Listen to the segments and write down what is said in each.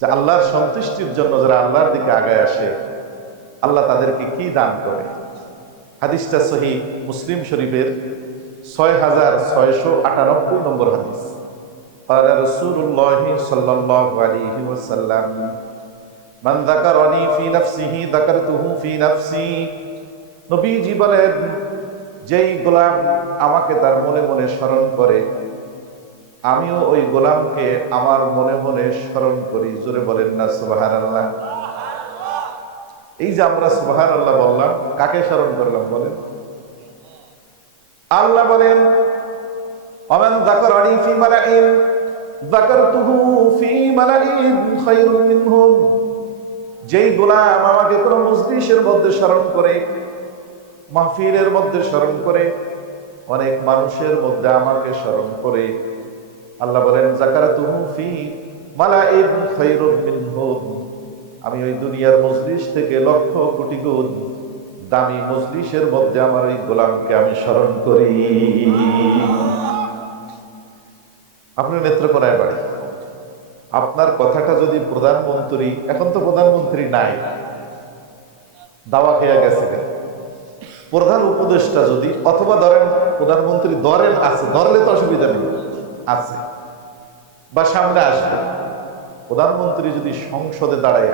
যে আল্লাহর সন্তুষ্টির জন্য যারা আল্লাহর দিকে আগায় আসে, আল্লাহ তাদেরকে কি দান করে। হাদিসটা সহিহ মুসলিম শরীফের 6698 নম্বর হাদিস। قال رسول الله صلى الله عليه وسلم من ذكرني في نفسه ذكرته في نفسي। নবীজি বলেন, যেই গোলাম আমাকে তার মনে মনে স্মরণ করে, আমিও ওই গোলামকে আমার মনে মনে স্মরণ করি। জোরে বলেন না সুবহানাল্লাহ। এই যে আমরা সুবহানাল্লাহ বললাম, কাকে স্মরণ করলাম বলেন? আল্লাহ বলেন, ওমান যাকারানি ফি মালাইন যাকারতুহু ফি মালাইন খায়রুম মিনহুম। যেই গোলাম আমাকে কোন মজলিসের মধ্যে স্মরণ করে, মাহফিলের মধ্যে স্মরণ করে, অনেক মানুষের মধ্যে আমাকে স্মরণ করে, আল্লাহ বলেন যাকারতুহু ফি মালাইন খায়রুম মিনহুম। আমি ওই দুনিয়ার মজলিস থেকে লক্ষ কোটি গুণ দামি মজলিসের মধ্যে আমার এই গোলামকে আমি স্মরণ করি। আপনার নেত্রকোনায় বাড়ি, আপনার কথাটা যদি প্রধানমন্ত্রী, এখন তো প্রধানমন্ত্রী নাই, দাওয়া খেয়ে গেছে, প্রধান উপদেষ্টা যদি, অথবা ধরেন প্রধানমন্ত্রী ধরেন আছে, ধরলে তো অসুবিধা নেই, আছে বা সামনে আসবে, প্রধানমন্ত্রী যদি সংসদে দাঁড়ায়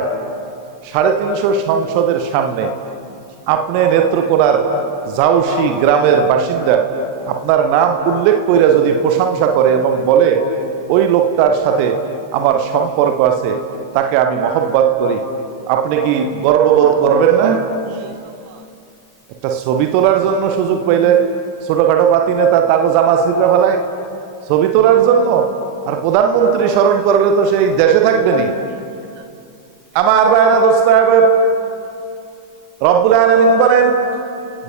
350 সংসদের সামনে আপনি নেত্রকোনার জাউসি গ্রামের বাসিন্দা আপনার নাম উল্লেখ করে যদি প্রশংসা করে এবং বলে ওই লোকটার সাথে আমার সম্পর্ক আছে, তাকে আমি মহব্বত করি, আপনি কি গর্ববোধ করবেন না? একটা ছবি তোলার জন্য সুযোগ পাইলে ছোটখাটো পাতি নেতা তাকে জামা ছিঁড়া ফেলায় ছবি তোলার জন্য, আর প্রধানমন্ত্রী স্মরণ করলে তো সেই দেশে থাকবেনি। আমার ভাইরা দোস্ত, রব্বুল আলামিন বলেন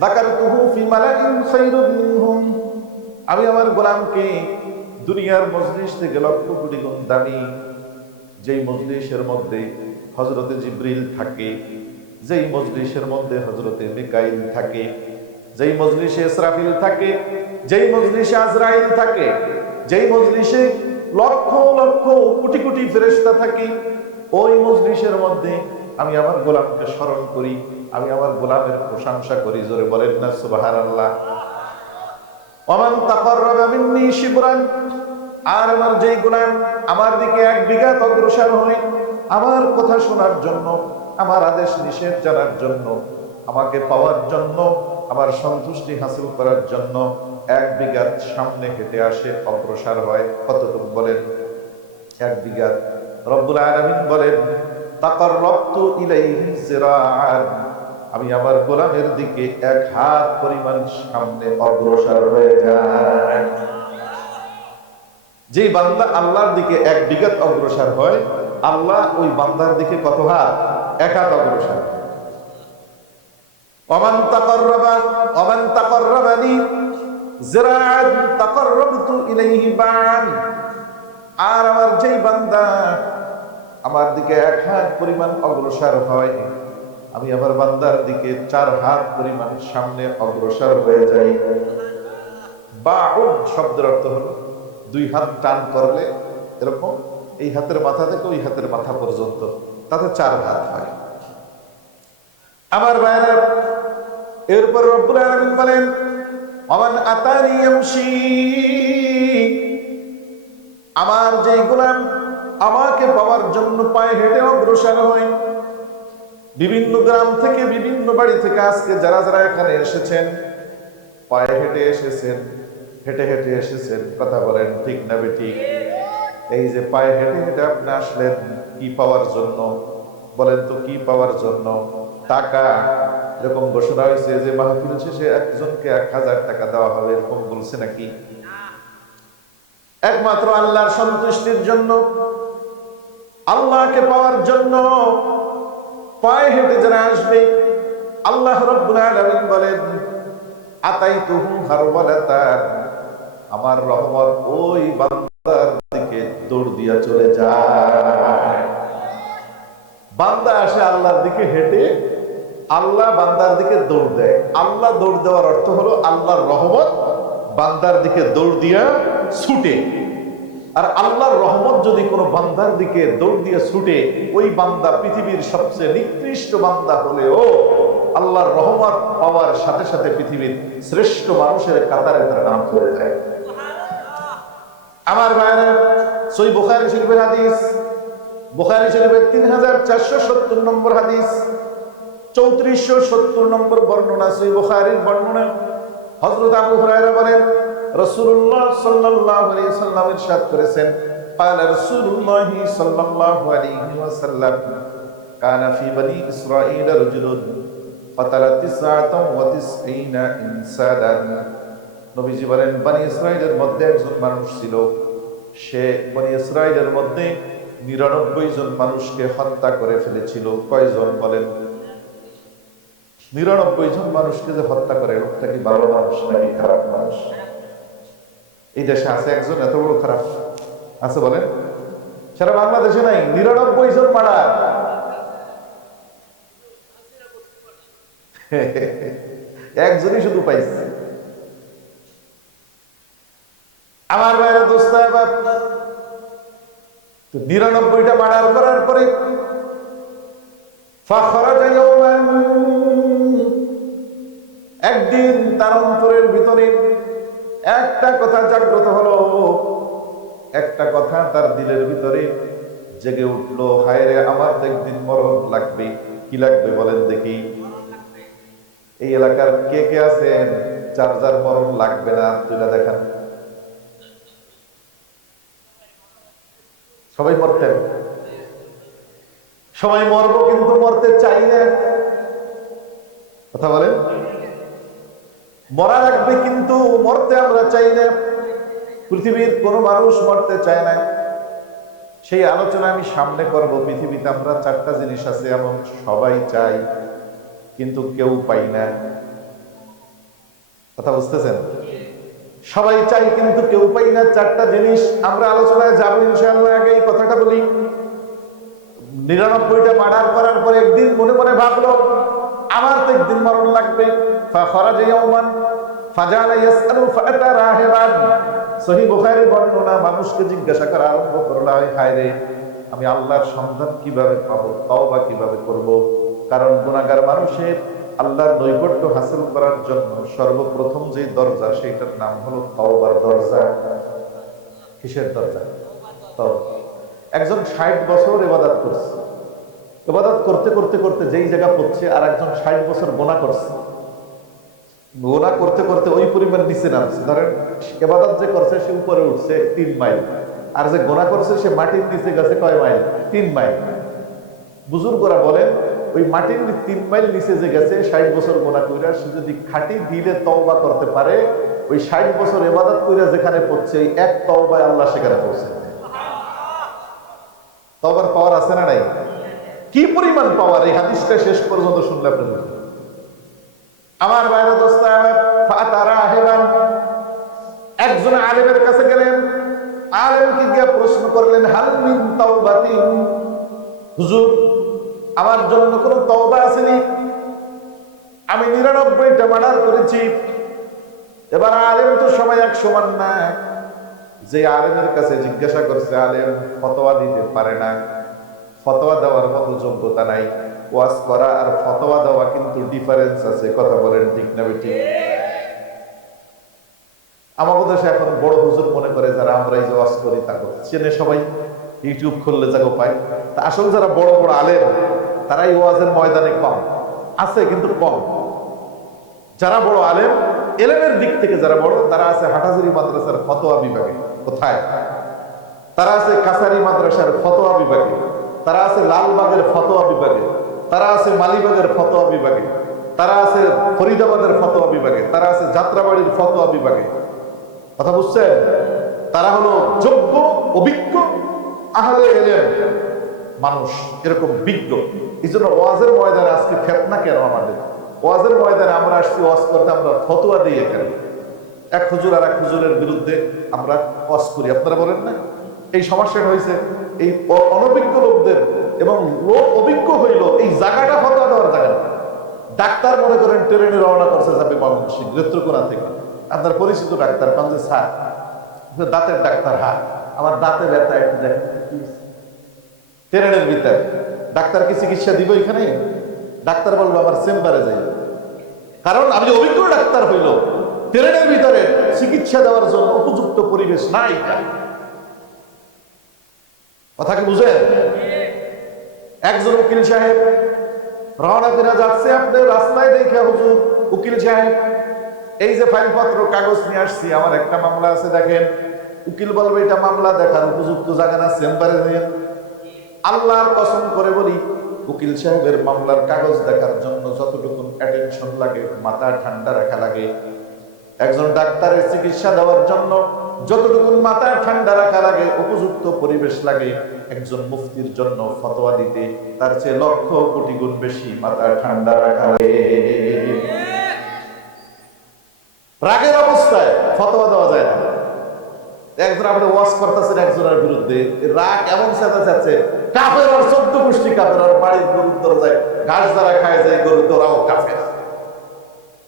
যাকারতুহু ফি মালাইন খায়রুম মিনহুম। আমি আমার গোলামকে দুনিয়ার মজলিস থেকে লক্ষ কোটি গুণ দামি, যেই মজলিসের মধ্যে হযরতে জিবরিল থাকে, যেই মজলিসের মধ্যে হযরতে মিকাইল থাকে, যেই মজলিসে ইসরাফিল থাকে, যেই মজলিসে আজরাইল থাকে, যেই মজলিসে লক্ষ লক্ষ কোটি কোটি ফেরেশতা থাকে, ওই মজলিসের মধ্যে আমি আমার গোলামকে স্মরণ করি, আমি আমার গোলামের প্রশংসা করি। জোরে বলেন না সুবহানাল্লাহ। ওমান তাকাররাবা মিন্নি শিবরান। আর আমার যেই গোলাম আমার দিকে 1 বিঘা অগ্রসর হয় আমার কথা শোনার জন্য, আমার আদেশ নিষেধ জানার জন্য, আমাকে পাওয়ার জন্য, আমার সন্তুষ্টি হাসিল করার জন্য 1 বিঘা সামনে হেঁটে আসে, অগ্রসর হয়, কতটুকু বলেন? 1 বিঘা। রব্বুল আলামিন বলেন তাকাররাবতু ইলাইহি যিরাআন। আমি আমার গোলামের দিকে 1 হাত পরিমাণ সামনে অগ্রসর হয়ে যায়। যে বান্দা আল্লাহর দিকে 1 বিঘা অগ্রসর হয়, আল্লাহ ওই বান্দার দিকে কত হাত? 1 হাত অগ্রসর। ওমান তাকাররাবানি যিরাআন তাকাররাবতু ইলাইহি বা'ন। আর আমার যেই বান্দা আমার দিকে 1 হাত পরিমাণ অগ্রসর হয়, আমি আমার বান্দার দিকে 4 হাত পরিমাণ সামনে অগ্রসর হয়ে যাই। বাউদ শব্দের অর্থ হলো 2 হাত টান করলে এরকম এই হাতের মাথা থেকে ওই হাতের মাথা পর্যন্ত, তাতে 4 হাত হয়। আমার ভাইরা, এরপর রব্বুল আলামিন বলেন ওমান আতানি ইয়ামশি। আমার যেই গোলাম আমাকে পাওয়ার জন্য পায়ে হেঁটে অগ্রসর হয়, বিভিন্ন গ্রাম থেকে, বিভিন্ন বাড়ি থেকে আজকে যারা যারা এখানে এসেছেন, পায়ে হেঁটে এসেছেন, হেঁটে হেঁটে এসেছেন, কথা বলেন ঠিক না বেঠিক? এই যে পায়ে হেঁটে হেঁটে আপনি আসলেন কি পাওয়ার জন্য বলেন তো? কি পাওয়ার জন্য? টাকা। এরকম ঘোষণা হয়েছে যে মাহফিল শেষে একজনকে 1000 টাকা দেওয়া হবে, এরকম বলছে নাকি? একমাত্র আল্লাহর সন্তুষ্টির জন্য, আল্লাহকে পাওয়ার জন্য পায়ে হেঁটে যারা আসবে, আল্লাহ রাব্বুল আলামিন বলেন আতাইতুহু হারওয়ালাতান। আমার রহমত ওই বান্দার দিকে দৌড় দিয়া চলে যায়। বান্দা আসে আল্লাহর দিকে হেঁটে, আল্লাহ বান্দার দিকে দৌড় দেয়। আল্লাহ দৌড় দেওয়ার অর্থ হলো আল্লাহর রহমত বান্দার দিকে দৌড় দিয়া ছুটে। আর আল্লাহর রহমত যদি কোনো বান্দার দিকে দৌড় দিয়ে ছুটে, ওই বান্দা পৃথিবীর সবচেয়ে নিকৃষ্ট বান্দা হলেও আল্লাহর রহমত পাওয়ার সাথে সাথে পৃথিবীর শ্রেষ্ঠ মানুষের কাতারে তার নাম চলে যায়। আমার ভাইরা, সহিহ বুখারী শরীফের হাদিস, বুখারী শরীফের 3470 নম্বর হাদিস, 3470 নম্বর বর্ণনা, সহিহ বুখারীর বর্ণনা। হযরত আবু হুরায়রা বলেন, রাসূলুল্লাহ সাল্লাল্লাহু আলাইহি ওয়াসাল্লাম ইরশাদ করেছেন, ক্বালা রাসূলুল্লাহ সাল্লাল্লাহু আলাইহি ওয়াসাল্লাম, কানা ফি বনি ইসরাঈল রাজুলুন ফাতালা 99 ইনসানান। নবীজি বলেন, বনি ইসরাঈলের মধ্যে একজন মানুষ ছিল, সে বনি ইসরাঈলের মধ্যে 99 জন মানুষকে হত্যা করে ফেলেছিল। কয়জন বলেন? 99 জন মানুষকে যে হত্যা করে, লোকটা কি ভালো মানুষ নাকি খারাপ মানুষ? এই দেশে আছে একজন এত বড় খারাপ? আছে বলেন? সারা বাংলাদেশে নাই 99 জন মারা। একজনই শুধু পাইছে। আমার ভাইরা, দোস্ত, 99টা মার্ডার করার পরে একদিন তার অন্তরের ভিতরে একটা কথা জাগ্রত হলো, একটা কথা তার দিলের ভিতরে জেগে উঠলো, হায় রে, আমার তো একদিন মরণ লাগবে। কি লাগবে বলেন দেখি? এই এলাকার কে কে আছেন যার যার মরণ লাগবে না? তুইলা দেখান। সবাই মরতেন, সবাই মরবো, কিন্তু মরতে চাই না। কথা বলেন? মরা লাগবে কিন্তু মরতে আমরা চাই না। পৃথিবীর কোন মানুষ মরতে চায় না। সেই আলোচনা আমি সামনে করব। পৃথিবীতে আমরা 4টা জিনিস আছে এমন সবাই চাই, কিন্তু কেউ পাই না। কথা বুঝতেছেন? সবাই চাই কিন্তু কেউ পাই না, 4টা জিনিস। আমরা আলোচনায় যাবো ইনশাআল্লাহ। আগে এই কথাটা বলি, 99টা মার্ডার করার পরে একদিন মনে মনে ভাবলো, আমার তো একদিন মরণ লাগবে। ফাখরাজা ইয়াওমান ফাজালা ইয়াসআলু ফাআতা রাহিবান। সহিহ বুখারী বর্ণনা, মানুষকে জিজ্ঞাসা করা আরম্ভ করলো, হায় রে, আমি আল্লাহর সন্ধান কিভাবে পাবো, তওবা কিভাবে করব? কারণ গুনাহগার মানুষের আল্লাহর নৈকট্য হাসিল করার জন্য সর্বপ্রথম যে দরজা, সেটার নাম হলো তওবার দরজা। কিসের দরজা? তওবা। একজন 60 বছর ইবাদত করছে, ইবাদত করতে করতে করতে যেই জায়গা পড়ছে, আর একজন 60 বছর গুনাহ করছে। গুনাহ করতে করতে ওই পরিমাণ নিচে নামছে। ধরেন ইবাদত যে করছে সে উপরে উঠছে 3 মাইল, আর যে গুনাহ করছে সে মাটির নিচে গেছে কয় মাইল? 3 মাইল। বুজুর্গরা বলেন, ওই মাটির 3 মাইল নিচে যে গেছে, 60 বছর গুনাহ কইরা সে যদি খাঁটি দিলে তওবা করতে পারে, ওই 60 বছর ইবাদত কইরা যেখানে পড়ছে, এক তওবায় আল্লাহ সেখানে পৌঁছে দেয়। তওবার পাওয়ার আছে না নাই? কি পরিমাণ পাওয়ার! এই হাদিসটা শেষ পর্যন্ত শুনলে আপনাদের। আমার ভাইরা, দোস্ত, একজন আলেমের কাছে গেলেন, আলেমকে গিয়ে প্রশ্ন করলেন, হাল মিন তাওবাতিন, হুজুর, আমার জন্য কোনো তওবা আসেনি? আমি 99টা মার্ডার করেছি। এবার আলেম তো সবাই এক সমান না। যে আলেমের কাছে জিজ্ঞাসা করছে, আলেম ফতোয়া দিতে পারে না, ফতোয়া দেওয়ার মতো যোগ্যতা নাই। ওয়াজ করা আর ফতোয়া দেওয়া কিন্তু ডিফারেন্স আছে। কথা বলেন ঠিক না বেঠিক? আমাদের দেশে এখন বড় হুজুর মনে করে যারা আমরা এই যে ওয়াজ করি, তাকে চেনে সবাই, ইউটিউব খুললে যাকে পায়। তা আসলে যারা বড় বড় আলেম, তারা এই ওয়াজের ময়দানে কম আছে, কিন্তু কম। যারা বড় আলেম, এলেমের দিক থেকে যারা বড়, তারা আছে হাটাজারি মাদ্রাসার ফতোয়া বিভাগে। কোথায়? তারা আছে কাছারি মাদ্রাসার ফতোয়া বিভাগে, তারা আছে লালবাগের ফতোয়া বিভাগে, তারা আছে মালিবাগের ফতোয়া বিভাগে, তারা আছে ফরিদাবাদের ফতোয়া বিভাগে, তারা আছে যাত্রাবাড়ির ফতোয়া বিভাগে। কথা বুঝছেন? তারা হলো যোগ্য, অভিজ্ঞ, আহলে ইলম মানুষ, এরকম বিজ্ঞ। এই জন্য ওয়াজের ময়দানে আজকে ফিতনা কেন আমাদের? ওয়াজের ময়দানে আমরা আসছি ওয়াজ করতে, আমরা ফতোয়া দিয়ে কেন? এক হুজুর আর এক হুজুরের বিরুদ্ধে আমরা ওয়াজ করি। আপনারা বলেন না? এই সমস্যাটা হয়েছে এই অনভিজ্ঞ লোকদের, এবং লোক অভিজ্ঞ হইল এই জায়গাটা ফতোয়া দেওয়ার জায়গা। ডাক্তার মনে করেন ট্রেনে রওনা করছে, যাবে ময়মনসিংহ নেত্রকোনা থেকে। আপনার পরিচিত ডাক্তার, কাঞ্জে স্যার, দাঁতের ডাক্তার, হ্যাঁ, আমার দাঁতে ব্যথা, একটু দেখেন ট্রেনের ভিতরে ডাক্তার কি চিকিৎসা দিব এখানে? ডাক্তার বলবো আমার চেম্বারে যাই, কারণ আমি যে অভিজ্ঞ ডাক্তার হইল, ট্রেনের ভিতরে চিকিৎসা দেওয়ার জন্য উপযুক্ত পরিবেশ নাই। কথা কি বুঝেন? একজন উকিল সাহেব রওনা করে যাচ্ছে, আপনি রাস্তায় দেখে হুজুর উকিল সাহেব এই যে ফাইলপত্র কাগজ নিয়ে আসছি, আমার একটা মামলা আছে দেখেন। উকিল বলবে এটা মামলা দেখার উপযুক্ত জায়গা না, চেম্বারে নিয়ে। আল্লাহর কসম করে বলি, উকিল সাহেবের মামলার কাগজ দেখার জন্য যতটুকু অ্যাটেনশন লাগে, মাথা ঠান্ডা রাখা লাগে, একজন ডাক্তারের চিকিৎসা দেওয়ার জন্য যতটুকু মাথা ঠান্ডা রাখা লাগে, উপযুক্ত পরিবেশ লাগে, একজন মুফতির জন্য ফতোয়া দিতে তার চেয়ে লক্ষ কোটি গুণ বেশি মাথা ঠান্ডা রাখা লাগে। রাগের অবস্থায় ফতোয়া দেওয়া যায় না। একজন আপনি ওয়াজ করতেছেন একজনের বিরুদ্ধে, রাগ এমন চেঁচাচ্ছে, কাফের আর 14 গোষ্ঠী কাফের, আর বাড়ির গরুর দরজায় ঘাস যারা খায় যায় গরু, তোরাও কাফের।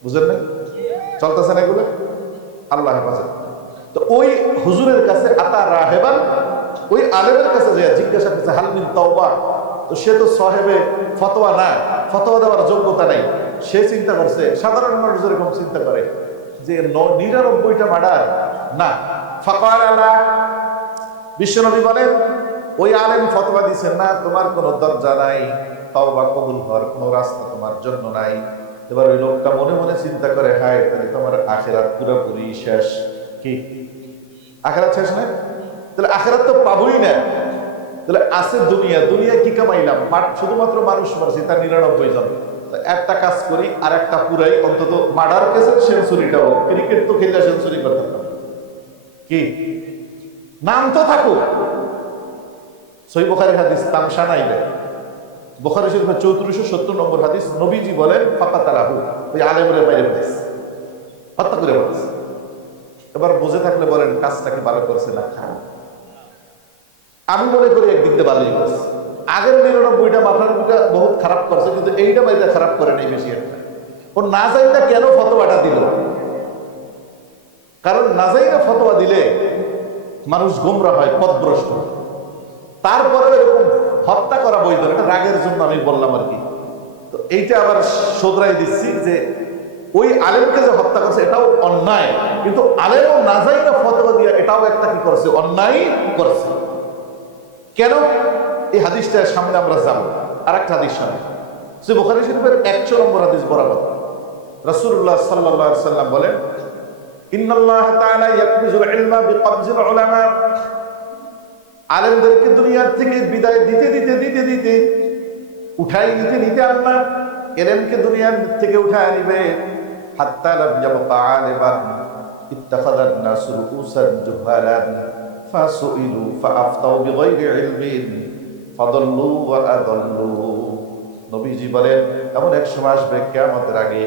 বুঝলেন না? চলতেছেন এগুলো, আল্লাহ হেফাজত। তো ওই হুজুরের কাছে আতা রাহেবান, ওই আলেমের কাছে যে জিজ্ঞাসা করছে হাল মিন তাওবা, তো সে তো সাহেবে ফতোয়া না, ফতোয়া দেওয়ার যোগ্যতা নাই। সে চিন্তা করছে, সাধারণ মানুষ যেরকম চিন্তা করে যে 99টা মার্ডার না, ফাকার আলা, বিশ্বনবী বলেন ওই আলেম ফতোয়া দিচ্ছেন না, তোমার কোনো দরজা নাই, তাওবা কবুল হওয়ার কোনো রাস্তা তোমার জন্য নাই। এবার ওই লোকটা মনে মনে চিন্তা করে, হায় তাহলে তোমার আখিরাত পুরোপুরি শেষ। কি আখিরাত শেষ না? তাহলে আখিরাত তো পাবোই না, তাহলে আছে দুনিয়া, দুনিয়া কি কামাইলাম? শুধুমাত্র মানুষ মারছি তার 99 জন, একটা কাজ করি আর একটা পুরাই, অন্তত মার্ডার কেসের সেঞ্চুরিটাও, ক্রিকেট তো খেললে সেঞ্চুরি করতে পারতাম, কি নাম তো থাকুক। সহিহ বুখারীর হাদিস তামসা নাইবে, বুখারী শরীফের 3470 নম্বর হাদিস, নবীজি বলেন ফাকাতালাহু, ওই আলেমের বাইরে ফেলেছে, হত্যা করে ফেলেছে। এবার বুঝে থাকলে বলেন কাজটাকে ভালো করছে না খারাপ? আমি মনে করি একদিক দিয়ে ভালোই করছে। আগের 99টা মাথার মুখে বহুত খারাপ করছে, কিন্তু এইটা বাইরে খারাপ করে নেই বেশি একটা। ও না জানি কেন ফতোয়াটা দিল, কারণ না জানি ফতোয়া দিলে মানুষ গোমরা হয়, পথভ্রষ্ট। তারপরে এরকম হত্যা করা বৈধ, এটা রাগের জন্য আমি বললাম আর কি। তো এইটা আবার শোধরাই দিচ্ছি যে ওই আলেমকে যে হত্যা করছে এটাও অন্যায়, কিন্তু আলেমও না যাই না ফতোয়া দিয়ে এটাও একটা কি করছে, অন্যায় করছে। কেন? এই হাদিসটার সামনে আমরা যাবো। আর একটা হাদিস সামনে, সহিহ বুখারী শরীফের 100 নম্বর হাদিস বরাবর রাসূলুল্লাহ সাল্লাল্লাহু আলাইহি ওয়াসাল্লাম বলেন, ইন্নাল্লাহ তাআলা ইয়াকবিজুল ইলমা বিকবজিল উলামা, আলেমদেরকে দুনিয়ার থেকে বিদায় দিতে দিতে দিতে দিতে উঠাই নিতে নিতে আল্লাহ ইলমকে দুনিয়ার থেকে উঠায় নিবে। হাত্তা লাম ইয়াবকা আলিমান ইত্তাখাযান নাসু রুউসান জুহালান ফাসুইলু ফাআফতাউ বিগাইরি ইলমিন ফাদাল্লু ওয়া আদাল্লু। নবীজি বলেন এমন এক সময় আসবে কিয়ামতের আগে,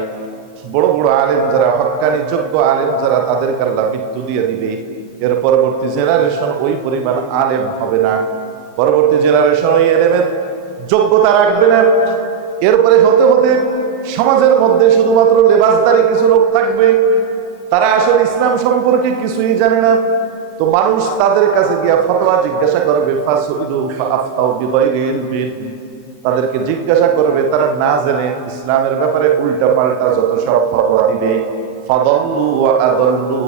বড় বড় আলেম যারা, হক্কানি যোগ্য আলেম যারা, তাদেরকে আল্লাহ মৃত্যু দিয়ে দিবে। এর পরবর্তী জেনারেশন ওই পরিমাণ আলেম হবে না, পরবর্তী জেনারেশন ওই এলেমের যোগ্যতা রাখবে না। এরপরে হতে হতে সমাজের মধ্যে শুধুমাত্র লেবাসদারি কিছু লোক থাকবে, তারা আসলে ইসলাম সম্পর্কে কিছুই জানে না। তো মানুষ তাদের কাছে গিয়া ফতোয়া জিজ্ঞাসা করবে, ফাসুইলু ফাআফতাউ বিগাইরি ইলমিন, তাদেরকে জিজ্ঞাসা করবে, তারা না জেনে ইসলামের ব্যাপারে উল্টা পাল্টা যত সব ফতোয়া দিবে। ফাদাল্লু ওয়া আদাল্লু,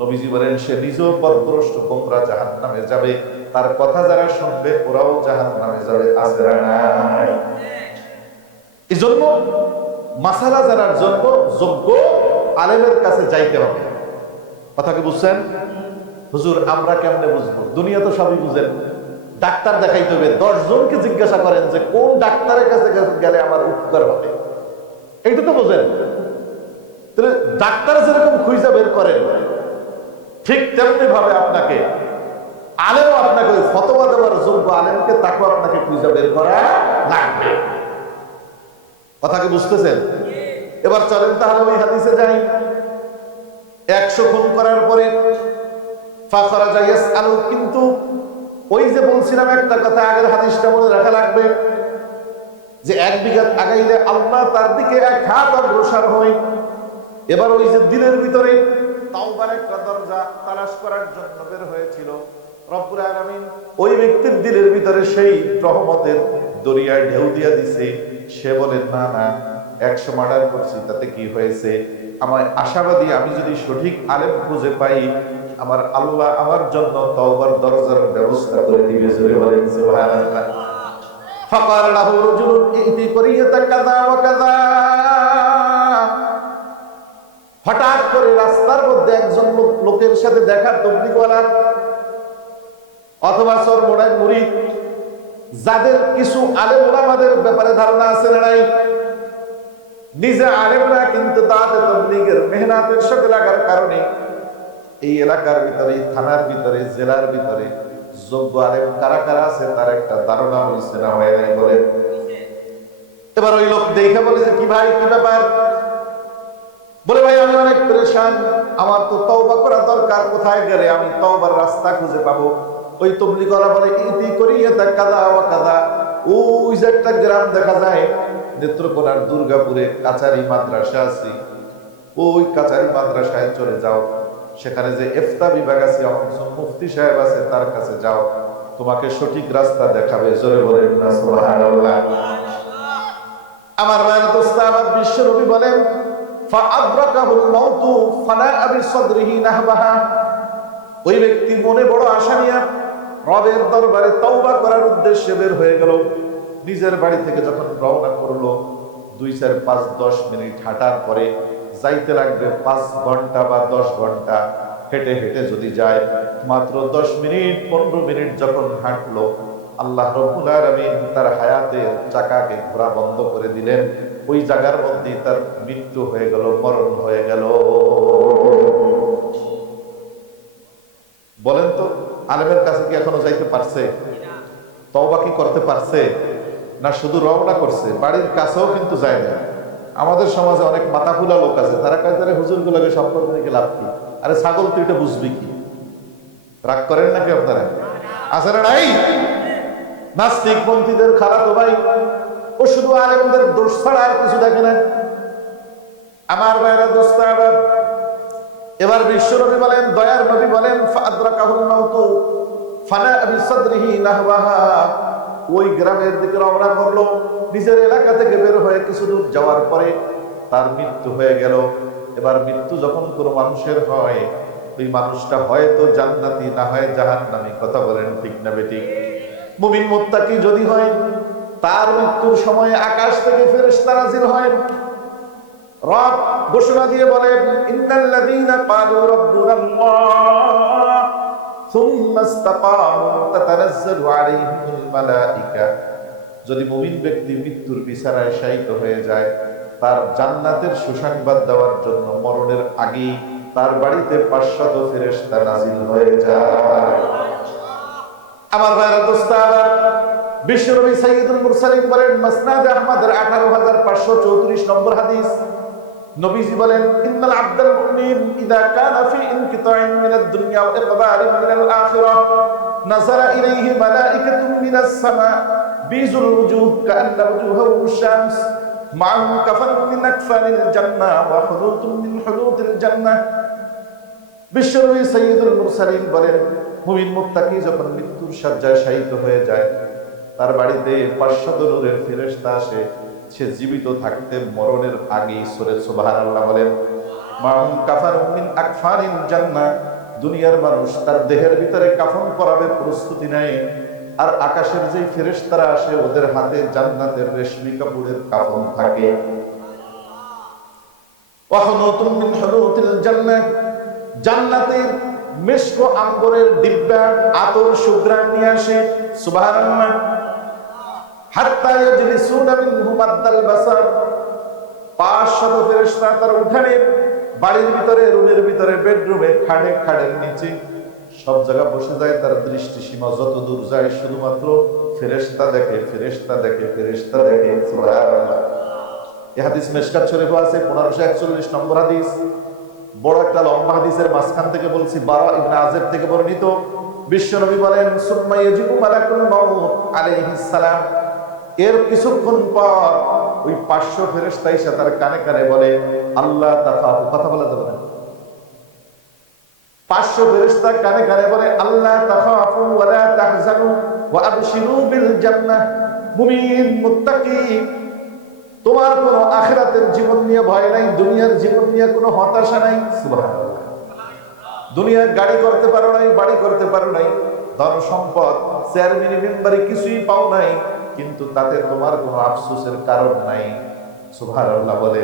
নবীজি বলেন সে নিজেও পথভ্রষ্ট, গোমরা, জাহান্নামে যাবে, তার কথা যারা শুনবে ওরাও জাহান্নামে যাবে। আজরা নাই। এজন্য মাসালা জানার জন্য যোগ্য আলেমের কাছে যাইতে হবে। কথা কি বুঝছেন? হুজুর আমরা কেমনে বুঝবো? দুনিয়া তো সবই বুঝেন, ডাক্তার দেখাইতে হবে, 10 জনকে জিজ্ঞাসা করেন যে কোন ডাক্তারের কাছে গেলে আমার উপকার হবে, এইটা তো বোঝেন। তাহলে ডাক্তার যেরকম খুঁজে বের করেন, ঠিক তেমনি ভাবে আপনাকে আলেম, আপনাকে ওই ফতোয়া দেওয়ার যোগ্য আলেমকে, তাকে আপনাকে খুঁজে বের করা লাগবে। কথা কি বুঝতেছেন? এবার চলেন তাহলে ওই হাদিসে যাই। 100 খুন করার পরে ফাখরাজা ইয়াসআলু, কিন্তু ওই যে বলছিলাম একটা কথা, আগের হাদিসটা মনে রাখা লাগবে যে 1 বিঘা আগাইলে আল্লাহ তার দিকে 1 হাত অগ্রসর হয়। এবার ওই যে দিলের ভিতরে তাওবার একটা দরজা তালাশ করার জন্য বের হয়েছিল, রব্বুল আলামিন ওই ব্যক্তির দিলের ভিতরে সেই রহমতের দরিয়ায় ঢেউ দিয়া দিছে। সে বলে না না, 100 মার্ডার করছি তাতে কি হয়েছে, আমার আশাবাদী আমি যদি সঠিক আলেম খুঁজে পাই আমার আল্লাহ আমার জন্য তওবার দরজার ব্যবস্থা করে দিবে। জোরে বলেন সুবহানাল্লাহ। ফাকার লাহু রাজুলুন ইতি করিয়াতা কাযা ওয়া কাযা। হঠাৎ করে রাস্তার মধ্যে একজন লোকের সাথে দেখা, তবলিগওয়ালার অথবা সরমোড়ায় মুরিদ, যাদের কিছু আলেম ওলামাদের ব্যাপারে ধারণা আছে না নাই, নিজে আলেমরা কিন্তু দাওয়াতে তাবলীগের মেহনতের সাথে লাগার কারণে এই এলাকার ভিতরে, থানার ভিতরে, জেলার ভিতরে যোগ্য আলেম কারা কারা আছে তার একটা ধারণা হয়েছে না হয় নাই বলেন। এবার ওই লোক দেখে বলে যে কি ভাই কি ব্যাপার, বলে ভাই আমি অনেক পরেশান, আমার তো তওবা করা দরকার, কোথায় গেলে আমি তওবার রাস্তা খুঁজে পাবো। ওই তবলিগওয়ালা বলে ইতি করিয়াতা কাযা ওয়া কাযা। ওই যে একটা গ্রাম দেখা যায় নেত্রকোনার দুর্গাপুরে কাচারি মাদ্রাসা আছে, ওই কাচারি মাদ্রাসায় চলে যাও, সেখানে যে ইফতা বিভাগ আছে, মুফতি সাহেব আছে, তার কাছে যাও, তোমাকে সঠিক রাস্তা দেখাবে। জোরে বলেন না সুবহানাল্লাহ। আমার ভাইরা দোস্ত, আমার বিশ্বনবী বলেন ফাআদরাকাহুল মাউতু ফানাআ বিসাদরিহি নাহবাহা। ওই ব্যক্তি মনে বড় আশা নিয়ে রবের দরবারে তওবা করার উদ্দেশ্যে বের হয়ে গেল। নিজের বাড়ি থেকে যখন রওনা করলো, 2, 4, 5, 10 মিনিট হাঁটার পরে যাইতে লাগবে 5 ঘন্টা বা 10 ঘন্টা। হেঁটে হেঁটে যদি যায়, মাত্র 10 মিনিট 15 মিনিট যখন হাঁটলো, আল্লাহ রাব্বুল আলামিন তার হায়াতের চাকাকে ঘোরা বন্ধ করে দিলেন। ওই জায়গার মধ্যে তার মৃত্যু হয়ে গেল, মরণ হয়ে গেল। বলেন তো, আলেমের কাছে কি এখনো যাইতে পারছে? তওবা কি করতে পারছে? না শুধু রওনা করছে, বাড়ির কাছেও কিন্তু যায় না। আমাদের সমাজে অনেক মাথাফুলা লোক আছে, তারা কয় তারা হুজুরগুলোকে সম্পর্ক রেখে লাভ কি? আরে ছাগল তুই এটা বুঝবি কি? রাগ করেন নাকি আপনারা? আছে না নাই? নাস্তিক পন্থীদের খালাতো ভাই, ও শুধু আলেমদের দোষ ছাড়া আর কিছু দেখে না। আমার ভাইরা দোস্ত, আবার এবার বিশ্বনবী বলেন, দয়ার নবী বলেন ফাআদরাকাহুল মাউতু ফানাআ বিসাদরিহি নাহওয়াহা। ওই গ্রামের দিকে রওনা করলো, নিজের এলাকা থেকে বের হয়ে কিছু দূর যাওয়ার পরে তার মৃত্যু হয়ে গেল। এবার মৃত্যু যখন কোনো মানুষের হয়, ওই মানুষটা হয়তো জান্নাতি, না হয় জাহান্নামী। কথা বলেন ঠিক না বেঠিক? মুমিন মুত্তাকি যদি হয়, তার মৃত্যুর সময় আকাশ থেকে ফেরেশতা নাযিল হয়। রব ঘোষণা দিয়ে বলেন ইন্নাল্লাযীনা ক্বালু রাব্বুনাল্লাহ সুম্মা ইসতাকামু তাতানাজ্জালু আলাইহিমুল মালায়েকা। যদি মুমিন ব্যক্তি মৃত্যুর বিছানায় শায়িত হয়ে যায়, তার জান্নাতের সুসংবাদ দেওয়ার জন্য মরণের আগেই তার বাড়িতে 500 ফেরেশতা নাযিল হয়ে যায়। আমার ভাইরা দোস্ত, বিশ্বনবী সাইয়্যিদুল মুরসালিন বলেন মাসনাদে আহমদের 18534 নম্বর হাদিস, নবীজি বলেন ইন্নাল আবদাল মুমিন ইযা কানা ফি ইনকিতাইন মিনাদ দুনিয়া ওয়া ইকবালিন মিনাল আখিরাহ নাযারা ইলাইহি মালাইকাতুন মিনাস সামা বিজুল ওয়ুজুহ কাআন্না ওয়ুজুহুহুম শামস মা'আহুম কাফানুন মিন আকফানিল জান্নাহ ওয়া হুলুতুন মিন হুলুতিল জান্নাহ। বিশ্বনবী সাইয়্যিদুল মুরসালিন বলেন, মুমিন মুত্তাকি যখন মৃত্যুর শয্যায় শায়িত হয়ে যায়, তার বাড়িতে 500 নূরের ফেরেশতা আসে। সে জীবিত থাকতে মরণের আগেই সূরা সুবহানাল্লাহ বলেন মাহুম কাফারুম মিন আকফানিল জান্নাহ। দুনিয়ার মানুষ তার দেহের ভিতরে কাফন পরাবে প্রস্তুতি নেয়, আর আকাশের যে ফেরেশতারা আসে ওদের হাতে জান্নাতের রেশমি কাপড়ের কাফন থাকে। ওয়া হুনুতুম মিন হুনুতিল জান্নাহ, জান্নাতের মিশক আম্বরের ডিব্বা আতর সুঘ্রাণ নিয়ে আসে। সুবহানাল্লাহ। হাত্তা ইয়াজলিসুনা মিনহু মাদ্দাল বাসার, 500 ফেরেশতা তার উঠানে, বাড়ির ভিতরে, রুমের ভিতরে, বেডরুমে, খাটে, খাটের নিচে সব জায়গা বসে যায়। তার দৃষ্টি সীমা যত দূর যায় শুধুমাত্র ফেরেশতা দেখে, ফেরেশতা দেখে, ফেরেশতা দেখে। সুবহানাল্লাহ। এই হাদিস মিশকাত শরীফে আছে, 1541 নম্বর হাদিস। বড় একটা লম্বা হাদিসের মাঝখান থেকে বলছি, বারা ইবনে আযিব থেকে বর্ণিত। বিশ্বনবী বলেন সুম্মা ইয়াজিবু মালাকুল মাউত আলাইহিস সালাম। এর কিছুক্ষণ পর ওই 500 ফেরেশতা এসে তার কানে কানে বলে আল্লাহ তাখাফু। কথা বলা যাবে না, 500 ফেরেশতা কানে কানে বলে আল্লাহ তাখাফু ওয়া লা তাহজানু ওয়া আবশিরু বিল জান্নাহ। মুমিন মুত্তাকি, তোমার কোনো আখিরাতের জীবন নিয়ে ভয় নাই, দুনিয়ার জীবন নিয়ে কোনো হতাশা নাই। সুবহানাল্লাহ। দুনিয়ার গাড়ি করতে পারো নাই, বাড়ি করতে পারো নাই, ধন সম্পদ চেয়ারম্যান মেম্বারে কিছুই পাও নাই, কিন্তু তাতে তোমার কোনো আফসোসের কারণ নাই। সুবহানাল্লাহ বলে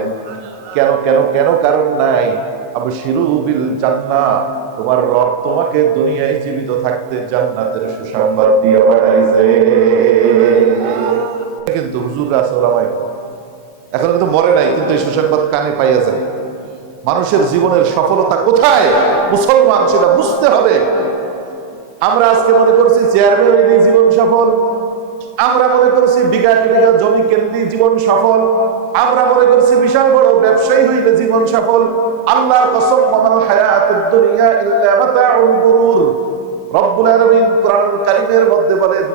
কেন কেন কেন কারণ নাই? আবশিরু বিল জান্নাহ, তোমার রব তোমাকে দুনিয়ায় জীবিত থাকতে জান্নাতের সুসংবাদ দিয়ে পাঠাইছে। কিন্তু হুজুর রাসূলুল্লাহ এখন কিন্তু মরে নাই, কিন্তু এই সুসংবাদ কানে পাইয়াছেন। মানুষের জীবনের সফলতা কোথায় মুসলমান সেটা বুঝতে হবে। আমরা আজকে মনে করছি চেয়ারম্যান হইলেই জীবন সফল, আমরা মনে করছি বিঘা বিঘা জমি কেন্দ্রে জীবন সফল, আমরা মনে করছি বিশাল বড় ব্যবসায়ী হইলে জীবন সফল। আল্লাহর কসম, ওয়ামাল হায়াতুদ দুনিয়া ইল্লা মাতাউল গুরুর। রব্বুল আলামিন কোরআনুল কারীমের মধ্যে বলেন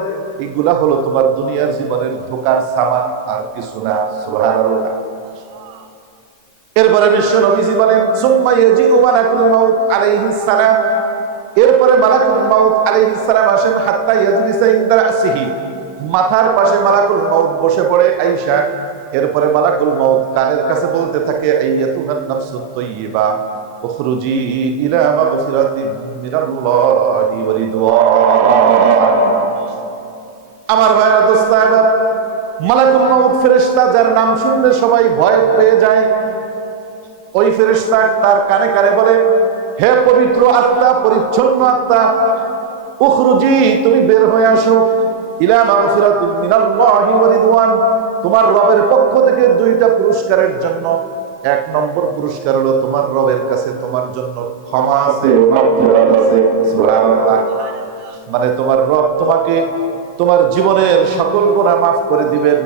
এগুলা হলো তোমার দুনিয়ার জীবনের ধোঁকার সামান, আর কিছু না। সুবহানাল্লাহ। এরপরে বিশ্ব নবীজি বলেন সুম্মা ইয়াজিউ মালাকুল মাউত আলাইহিস সালাম, এরপরে মালাকুল মাউত আলাইহিস সালাম আসেন হাত্তা ইয়াজলিসা ইনদা রাসিহি, মাথার পাশে মালাকুল মাউত বসে পড়ে আয়েশা। এরপরে মালাকুল মাউত কানের কাছে বলতে থাকে আইয়াতুহান নাফসুত তাইয়্যিবা উখরুজি ইলা মাগফিরাতিন মিনাল্লাহি ওয়া রিদওয়ান। আমার ভাইরা দোস্তারা, মালাকুল মাউত ফেরেশতা যার নাম শুনলে সবাই ভয় পেয়ে যায়, ওই ফেরেশতা তার কানে কানে বলে হে পবিত্র আত্মা, পরিচ্ছন্ন আত্মা, উখরুজি, তুমি বের হয়ে আসো, ইলা মাগফিরাতিন মিনাল্লাহি ওয়া রিদওয়ান, তোমার রবের পক্ষ থেকে 2টা পুরস্কারের জন্য। 1 নম্বর পুরস্কার হলো তোমার রবের কাছে তোমার জন্য ক্ষমা আছে, মাগফিরাত আছে। সুবহানাল্লাহ। মানে তোমার রব তোমাকে তোমার জীবনের সকল গুনাহ মাফ করে দিবেন।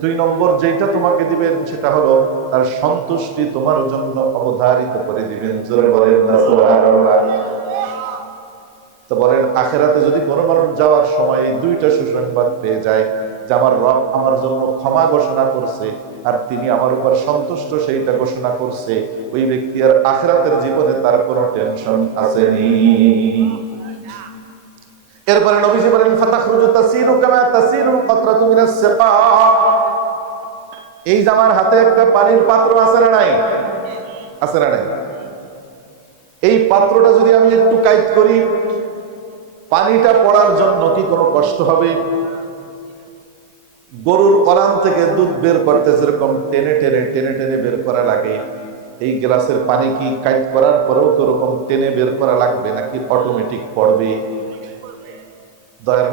2 নম্বর যেটা তোমাকে দিবেন সেটা হলো তার সন্তুষ্টি তোমার জন্য অবধারিত করে দিবেন। জোরে বলেন না সুবহানাল্লাহ। তো বলেন আখিরাতে যদি কোনো মানুষ যাওয়ার সময় এই 2টা সুসংবাদ পেয়ে যায় যে আমার রব আমার জন্য ক্ষমা ঘোষণা করছে আর তিনি আমার উপর সন্তুষ্ট সেইটা ঘোষণা করছে, ওই ব্যক্তি আর আখিরাতের জীবনে তার কোনো টেনশন আসেনি। এরপরে নবীজি বলেন ফাতাখরুজু তাসিরু কামা তাসিরুল কতরাতু মিনাস সিকা, এই যে আমার হাতে একটা পানির পাত্র আছে না নাই? আছে না নাই? এই পাত্রটা যদি আমি একটু কাইট করি, পানিটা পড়ার জন্য কি কোনো কষ্ট হবে? গরুর কলাম থেকে দুধ বের করতে যেরকম টেনে টেনে টেনে টেনে বের করা লাগে, এই গ্লাসের পানি কি কাইট করার পরেও তো ওরকম টেনে বের করা লাগবে নাকি অটোমেটিক পড়বে? দয়ার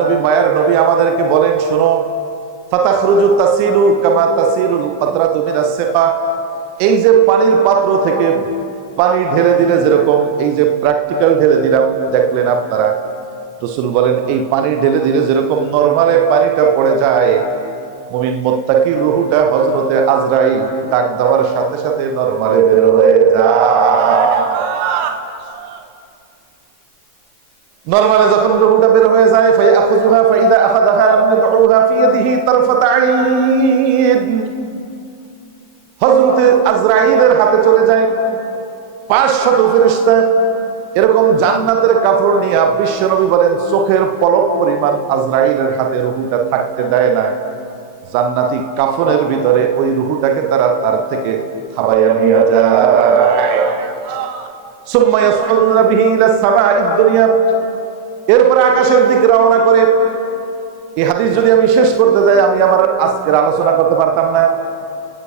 নবী মায়ার নবী আমাদেরকে বলেন শোনো, ফাতাখরুজু তাসিলু কামা তাসিলুল কতরাতু মিনাস সিকা, এই যে পানির পাত্র থেকে পানি ঢেলে দিলে যেরকম, এই যে প্র্যাকটিক্যাল ঢেলে দিলাম দেখলেন আপনারা, রাসূল বলেন এই পানি ঢেলে দিলে যেরকম নরমালে পানিটা পড়ে যায়, মুমিন মুত্তাকি রূহটা হযরতে আজরাইল ডাক দেওয়ার সাথে সাথে নরমালে বের হয়ে যায়। নরমালে যখন রূহটা বের হয়ে যায়, ফায়াখুযুহা ফাইদা আখাযাহা লাম ইয়াদউহা ফি ইয়াদিহি তারফাত আইন, হযরতে আজরাইলের হাতে চলে যায়। 500 ফেরেশতা এরকম জান্নাতের কাপড় নিয়ে বিশ্বনবী বলেন চোখের পলক পরিমাণ আজরাইলের হাতে রূহটা থাকতে দেয় না। জান্নাতি কাফনের ভিতরে ওই রূহটাকে তারা তার থেকে খাবাইয়া নিয়ে যায়। সুম্মা ইয়াসউদুনা বিহি ইলা সামাঈদ দুনিয়া, এরপরে আকাশের দিকে রওনা করে। এই হাদিস যদি আমি শেষ করতে যাই আমি আমার আজকের আলোচনা করতে পারতাম না।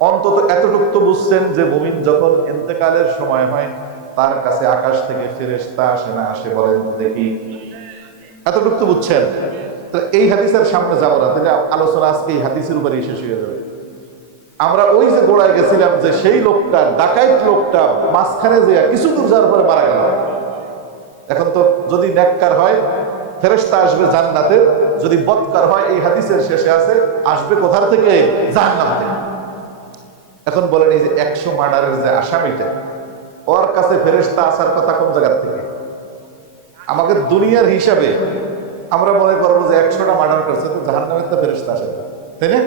অন্তত এতটুকু তো বুঝছেন যে মুমিন যখন ইন্তেকালের সময় হয় তার কাছে আকাশ থেকে ফেরেশতা আসে না আসে? বলেন দেখি, এতটুকু তো বুঝছেন। তো এই হাদিসের সামনে যাব না, তাহলে আলোচনা আজকে এই হাদিসের উপরেই শেষ হয়ে যাবে। আমরা ওই যে গোড়ায় গেছিলাম যে সেই লোকটা, ডাকাইত লোকটা মাঝখানে যে কিছু দূর যাওয়ার পরে মারা গেল। এখন তো যদি নেককার হয় ফেরেশতা আসবে জান্নাতের, যদি বদকার হয় এই হাদিসের শেষে আছে আসবে কোথার থেকে? জাহান্নাম থেকে। এখন বলেন এই যে 100 মার্ডারের যে আসামিটা, ওর কাছে ফেরেশতা আসার কথা কোন জায়গা থেকে? আমাকে দুনিয়ার হিসাবে আমরা মনে করবো যে 100টা মার্ডার করছে তো জাহান্নামের তো ফেরেশতা আসে না, তাই না?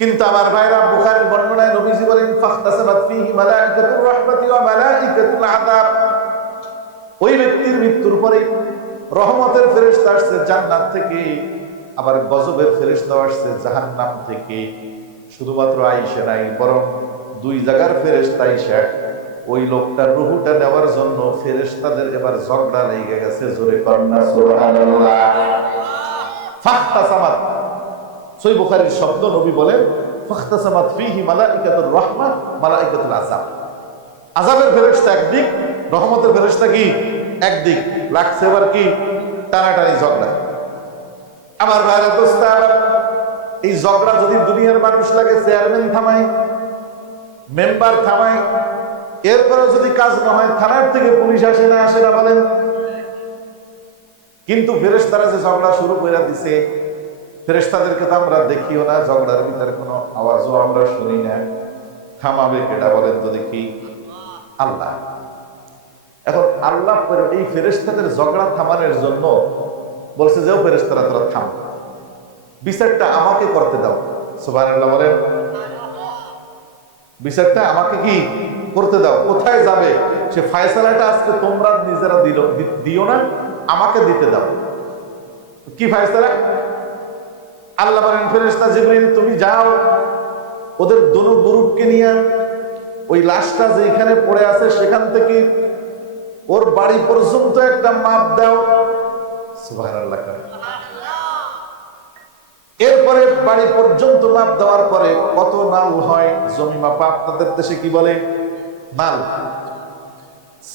কিন্তু আমার ভাইরা, বুখারীর বর্ণনায় নবীজি বলেন ফাখতাসামাত ফীহি মালাইকাতুর রাহমাতি ওয়া মালাইকাতুল আযাব। ওই ব্যক্তির মৃত্যুর পরে রহমতের ফেরেশতা আসছে জান্নাত থেকে, আবার গজবের ফেরেশতা আসছে জাহান্নাম থেকে। শুধুমাত্র আইসা নাই, বরং দুই জায়গার ফেরেশতা আইসা ওই লোকটার রূহটা নেওয়ার জন্য ফেরেশতাদের এবার ঝগড়া লেগে গেছে। জোরে কন্যা সুবহানাল্লাহ। ফাখতাসামাত, সহিহ বুখারীর শব্দ, নবী বলেন ফাখতাসামাত ফীহি মালাইকাতুর রাহমাহ মালাইকাতুল আযাব। আযাবের ফেরেশতা একদিক, রহমতের ফেরেশতা কি একদিক, লাগছে এবার কি টানাটানি ঝগড়া। আমার ভাইরা দোস্তা, এই ঝগড়া যদি দুনিয়ার মানুষ লাগে, চেয়ারম্যান থামায়, মেম্বার থামায়, এরপরে যদি কাজ না হয় থানার থেকে পুলিশ আসে না আসে না বলেন? কিন্তু ফেরেশতারা যে ঝগড়া শুরু করে দিছে, ফেরেশতাদেরকে তো আমরা দেখিও না, ঝগড়ার ভিতরে কোনো আওয়াজও আমরা শুনি না। থামাবে কেডা বলেন তো দেখি? আল্লাহ। এখন আল্লাহ এই ফেরেশতাদের ঝগড়া থামানোর জন্য বলছে যে ও ফেরেশতারা তোরা থাম, বিচারটা আমাকে করতে দাও। সুবহানাল্লাহ বলেন। বিচারটা আমাকে কি করতে দাও। কোথায় যাবে সে ফয়সালাটা আজকে তোমরা নিজেরা দিও না, আমাকে দিতে দাও। কি ফয়সালা? আল্লাহ বলেন ফেরেশতা জিবরিল তুমি যাও, ওদের দোনো গ্রুপকে নিয়ে ওই লাশটা যেখানে পড়ে আছে সেখান থেকে ওর বাড়ি পর্যন্ত একটা মাপ দাও। সুবহানাল্লাহ। এরপরে বাড়ি পর্যন্ত মাপ দেওয়ার পরে কত নাল হয় জমি মাপা, আপনাদের দেশে কি বলে? নাল,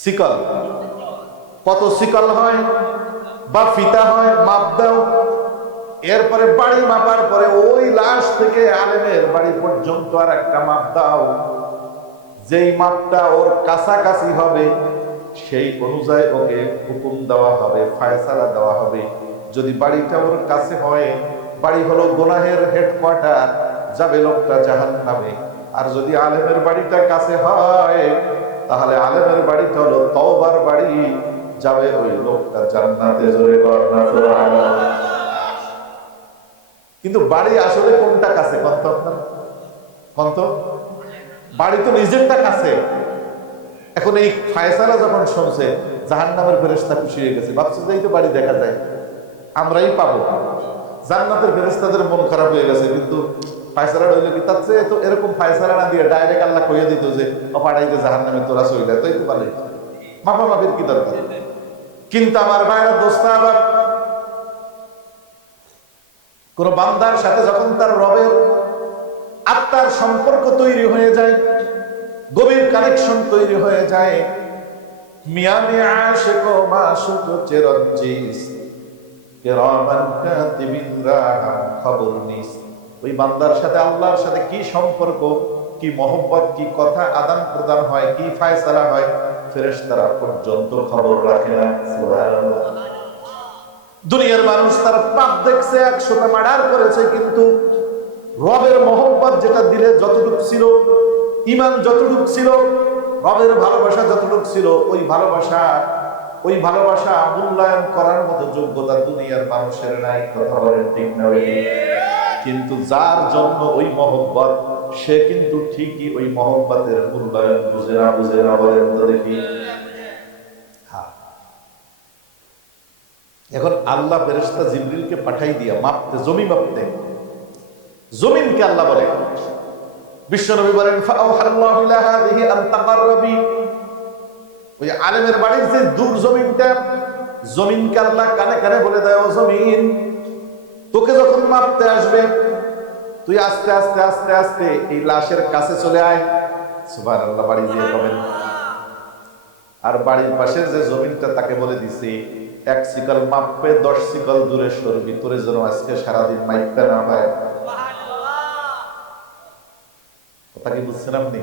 সিকল। কত সিকল হয় বা ফিতা হয়, মাপ দাও। এরপরে বাড়ি মাপার পরে ওই লাশ থেকে আলেমের বাড়ি পর্যন্ত আর একটা মাপ দাও। যেই মাপটা ওর কাছাকাছি হবে সেই অনুযায়ী ওকে হুকুম দেওয়া হবে, ফয়সালা দেওয়া হবে। যদি বাড়িটা ওর কাছে হয়, বাড়ি হলো গুনাহের হেডকোয়ার্টার, যাবে লোকটা জাহান্নামে। আর যদি আলেমের বাড়িটা কাছে হয়, তাহলে আলেমের বাড়িটা হলো তওবার বাড়ি, যাবে ওই লোকটা জান্নাতে। জোরে কন্যা সুবহানাল্লাহ। কিন্তু বাড়ি আসলে কোনটা কাছে কন্ত আপনারা? কন্ত বাড়ি তো নিজেরটা কাছে। এখন এই ফয়সালা যখন শুনছে, জাহান্নামের ফেরেশতা খুশি হয়ে গেছে, ভাবছে যে এই তো বাড়ি দেখা যায়, আমরাই পাবো। জান্নাতের ফেরেশতাদের মন খারাপ হয়ে গেছে। কিন্তু ফয়সালা হইল কি, তার চেয়ে তো এরকম ফয়সালা না দিয়ে ডাইরেক্ট আল্লাহ কইয়া দিত যে পাড়াইতে জাহান্নামে তোরা চইলা, তো এই তো পারে, মাপামাপির কি দরকার? কিন্তু আমার ভাইরা দোস্ত, আবার কোন বান্দার সাথে যখন তার রবের আত্মার সম্পর্ক তৈরি হয়ে যায়, গভীর কানেকশন তৈরি হয়ে যায়, মিয়ানে আশিক ও মাশুক চিরঞ্জিস কিরামান কাতিবিনরা খবর নিস। ওই বান্দার সাথে আল্লাহর সাথে কি সম্পর্ক, কি মহব্বত, কি কথা আদান প্রদান হয়, কি ফয়সালা হয়, ফেরেশতারা পর্যন্ত খবর রাখে না। সুবহানাল্লাহ। দুনিয়ার মানুষ তার পাপ দেখছে, 100টা মার্ডার করেছে, কিন্তু রবের মহব্বত যেটা দিলে যতটুকু ছিল, ঈমান যতটুকু ছিল, রবের ভালোবাসা যতটুকু ছিল, ওই ভালোবাসা মূল্যায়ন করার মতো যোগ্যতা দুনিয়ার মানুষের নাই। কথা বলেন ঠিক না? কিন্তু যার জন্য ওই মহব্বত, সে কিন্তু ঠিকই ওই মহব্বতের মূল্যায়ন বুঝে না বলেন তো দেখি? এখন আল্লাহ ফেরেশতা জিবরিলকে পাঠাই দিয়া মাপতে, জমি মাপতে, জমিনকে আল্লাহ বলে, বিশ্বনবী বলেন ফাআওহাল্লাহু ইলা হাযিহি আন তাকাররাবি। ওই আলেমের বাড়ির যে দূর জমিনটা, জমিনকে আল্লাহ কানে কানে বলে দেয়, ও জমিন, তোকে যখন মাপতে আসবে, তুই আস্তে আস্তে আস্তে আস্তে এই লাশের কাছে চলে আয়। সুবহানাল্লাহ। বাড়ি দিয়ে পাবেন। আর বাড়ির পাশের যে জমিনটা, তাকে বলে দিছি 1 সিকল মাপবে, 10 সিকল দূরে সরবি, তোরে যেন আজকে সারাদিন মাইপটা না পায়। কথা কি বুঝছেন আপনি?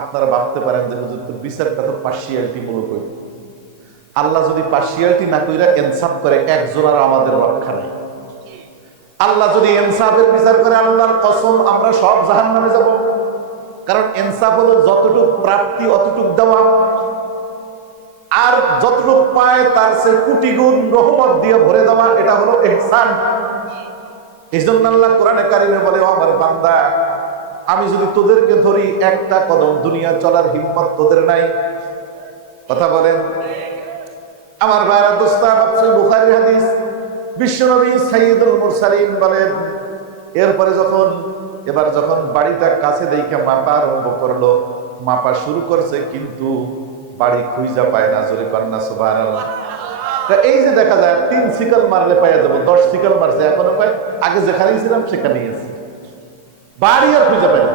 আপনারা ভাবতে পারেন যে হুজুর তো বিচারটা তো পার্সিয়ালিটি মূলক হইল। আল্লাহ যদি পার্সিয়ালিটি না কইরা ইনসাফ করে, একজনের আমাদের রক্ষা নাই। আল্লাহ যদি ইনসাফের বিচার করে, আল্লাহর কসম আমরা সব জাহান্নামে যাব। কারণ ইনসাফ হলো যতটুকু প্রাপ্তি অতটুকু দেওয়া, আর যতটুকু পায় তার চেয়ে কোটি গুণ রহমত দিয়ে ভরে দেওয়া। এটা হলো ইহসান। এই জন্য আল্লাহ কোরআনে কারিমে বলে, ও আমার বান্দা, আমি যদি তোদেরকে ধরি, একটা কদম দুনিয়া চলার হিম্মত তোদের নাই। কথা বলেন আমার ভাইরা, দোস্তাব, বুখারীর হাদিস, বিশ্বনবী সাইয়্যিদুল মুরসালিন বলেন, এরপরে যখন বাড়িটা কাছে দেখে মাপা আরম্ভ করলো, মাপা শুরু করছে, কিন্তু বাড়ি খুঁজা পায় না। জোরে কন্যা সুবহানাল্লাহ। এই যে দেখা যায় 3 সিকল মারলে পাইয়া যাবো, 10 সিকল মারছে, এখনো পাই, আগে যেখানেই ছিলাম সেখানেই আছে, বাড়ি আর খুঁজে পাই না।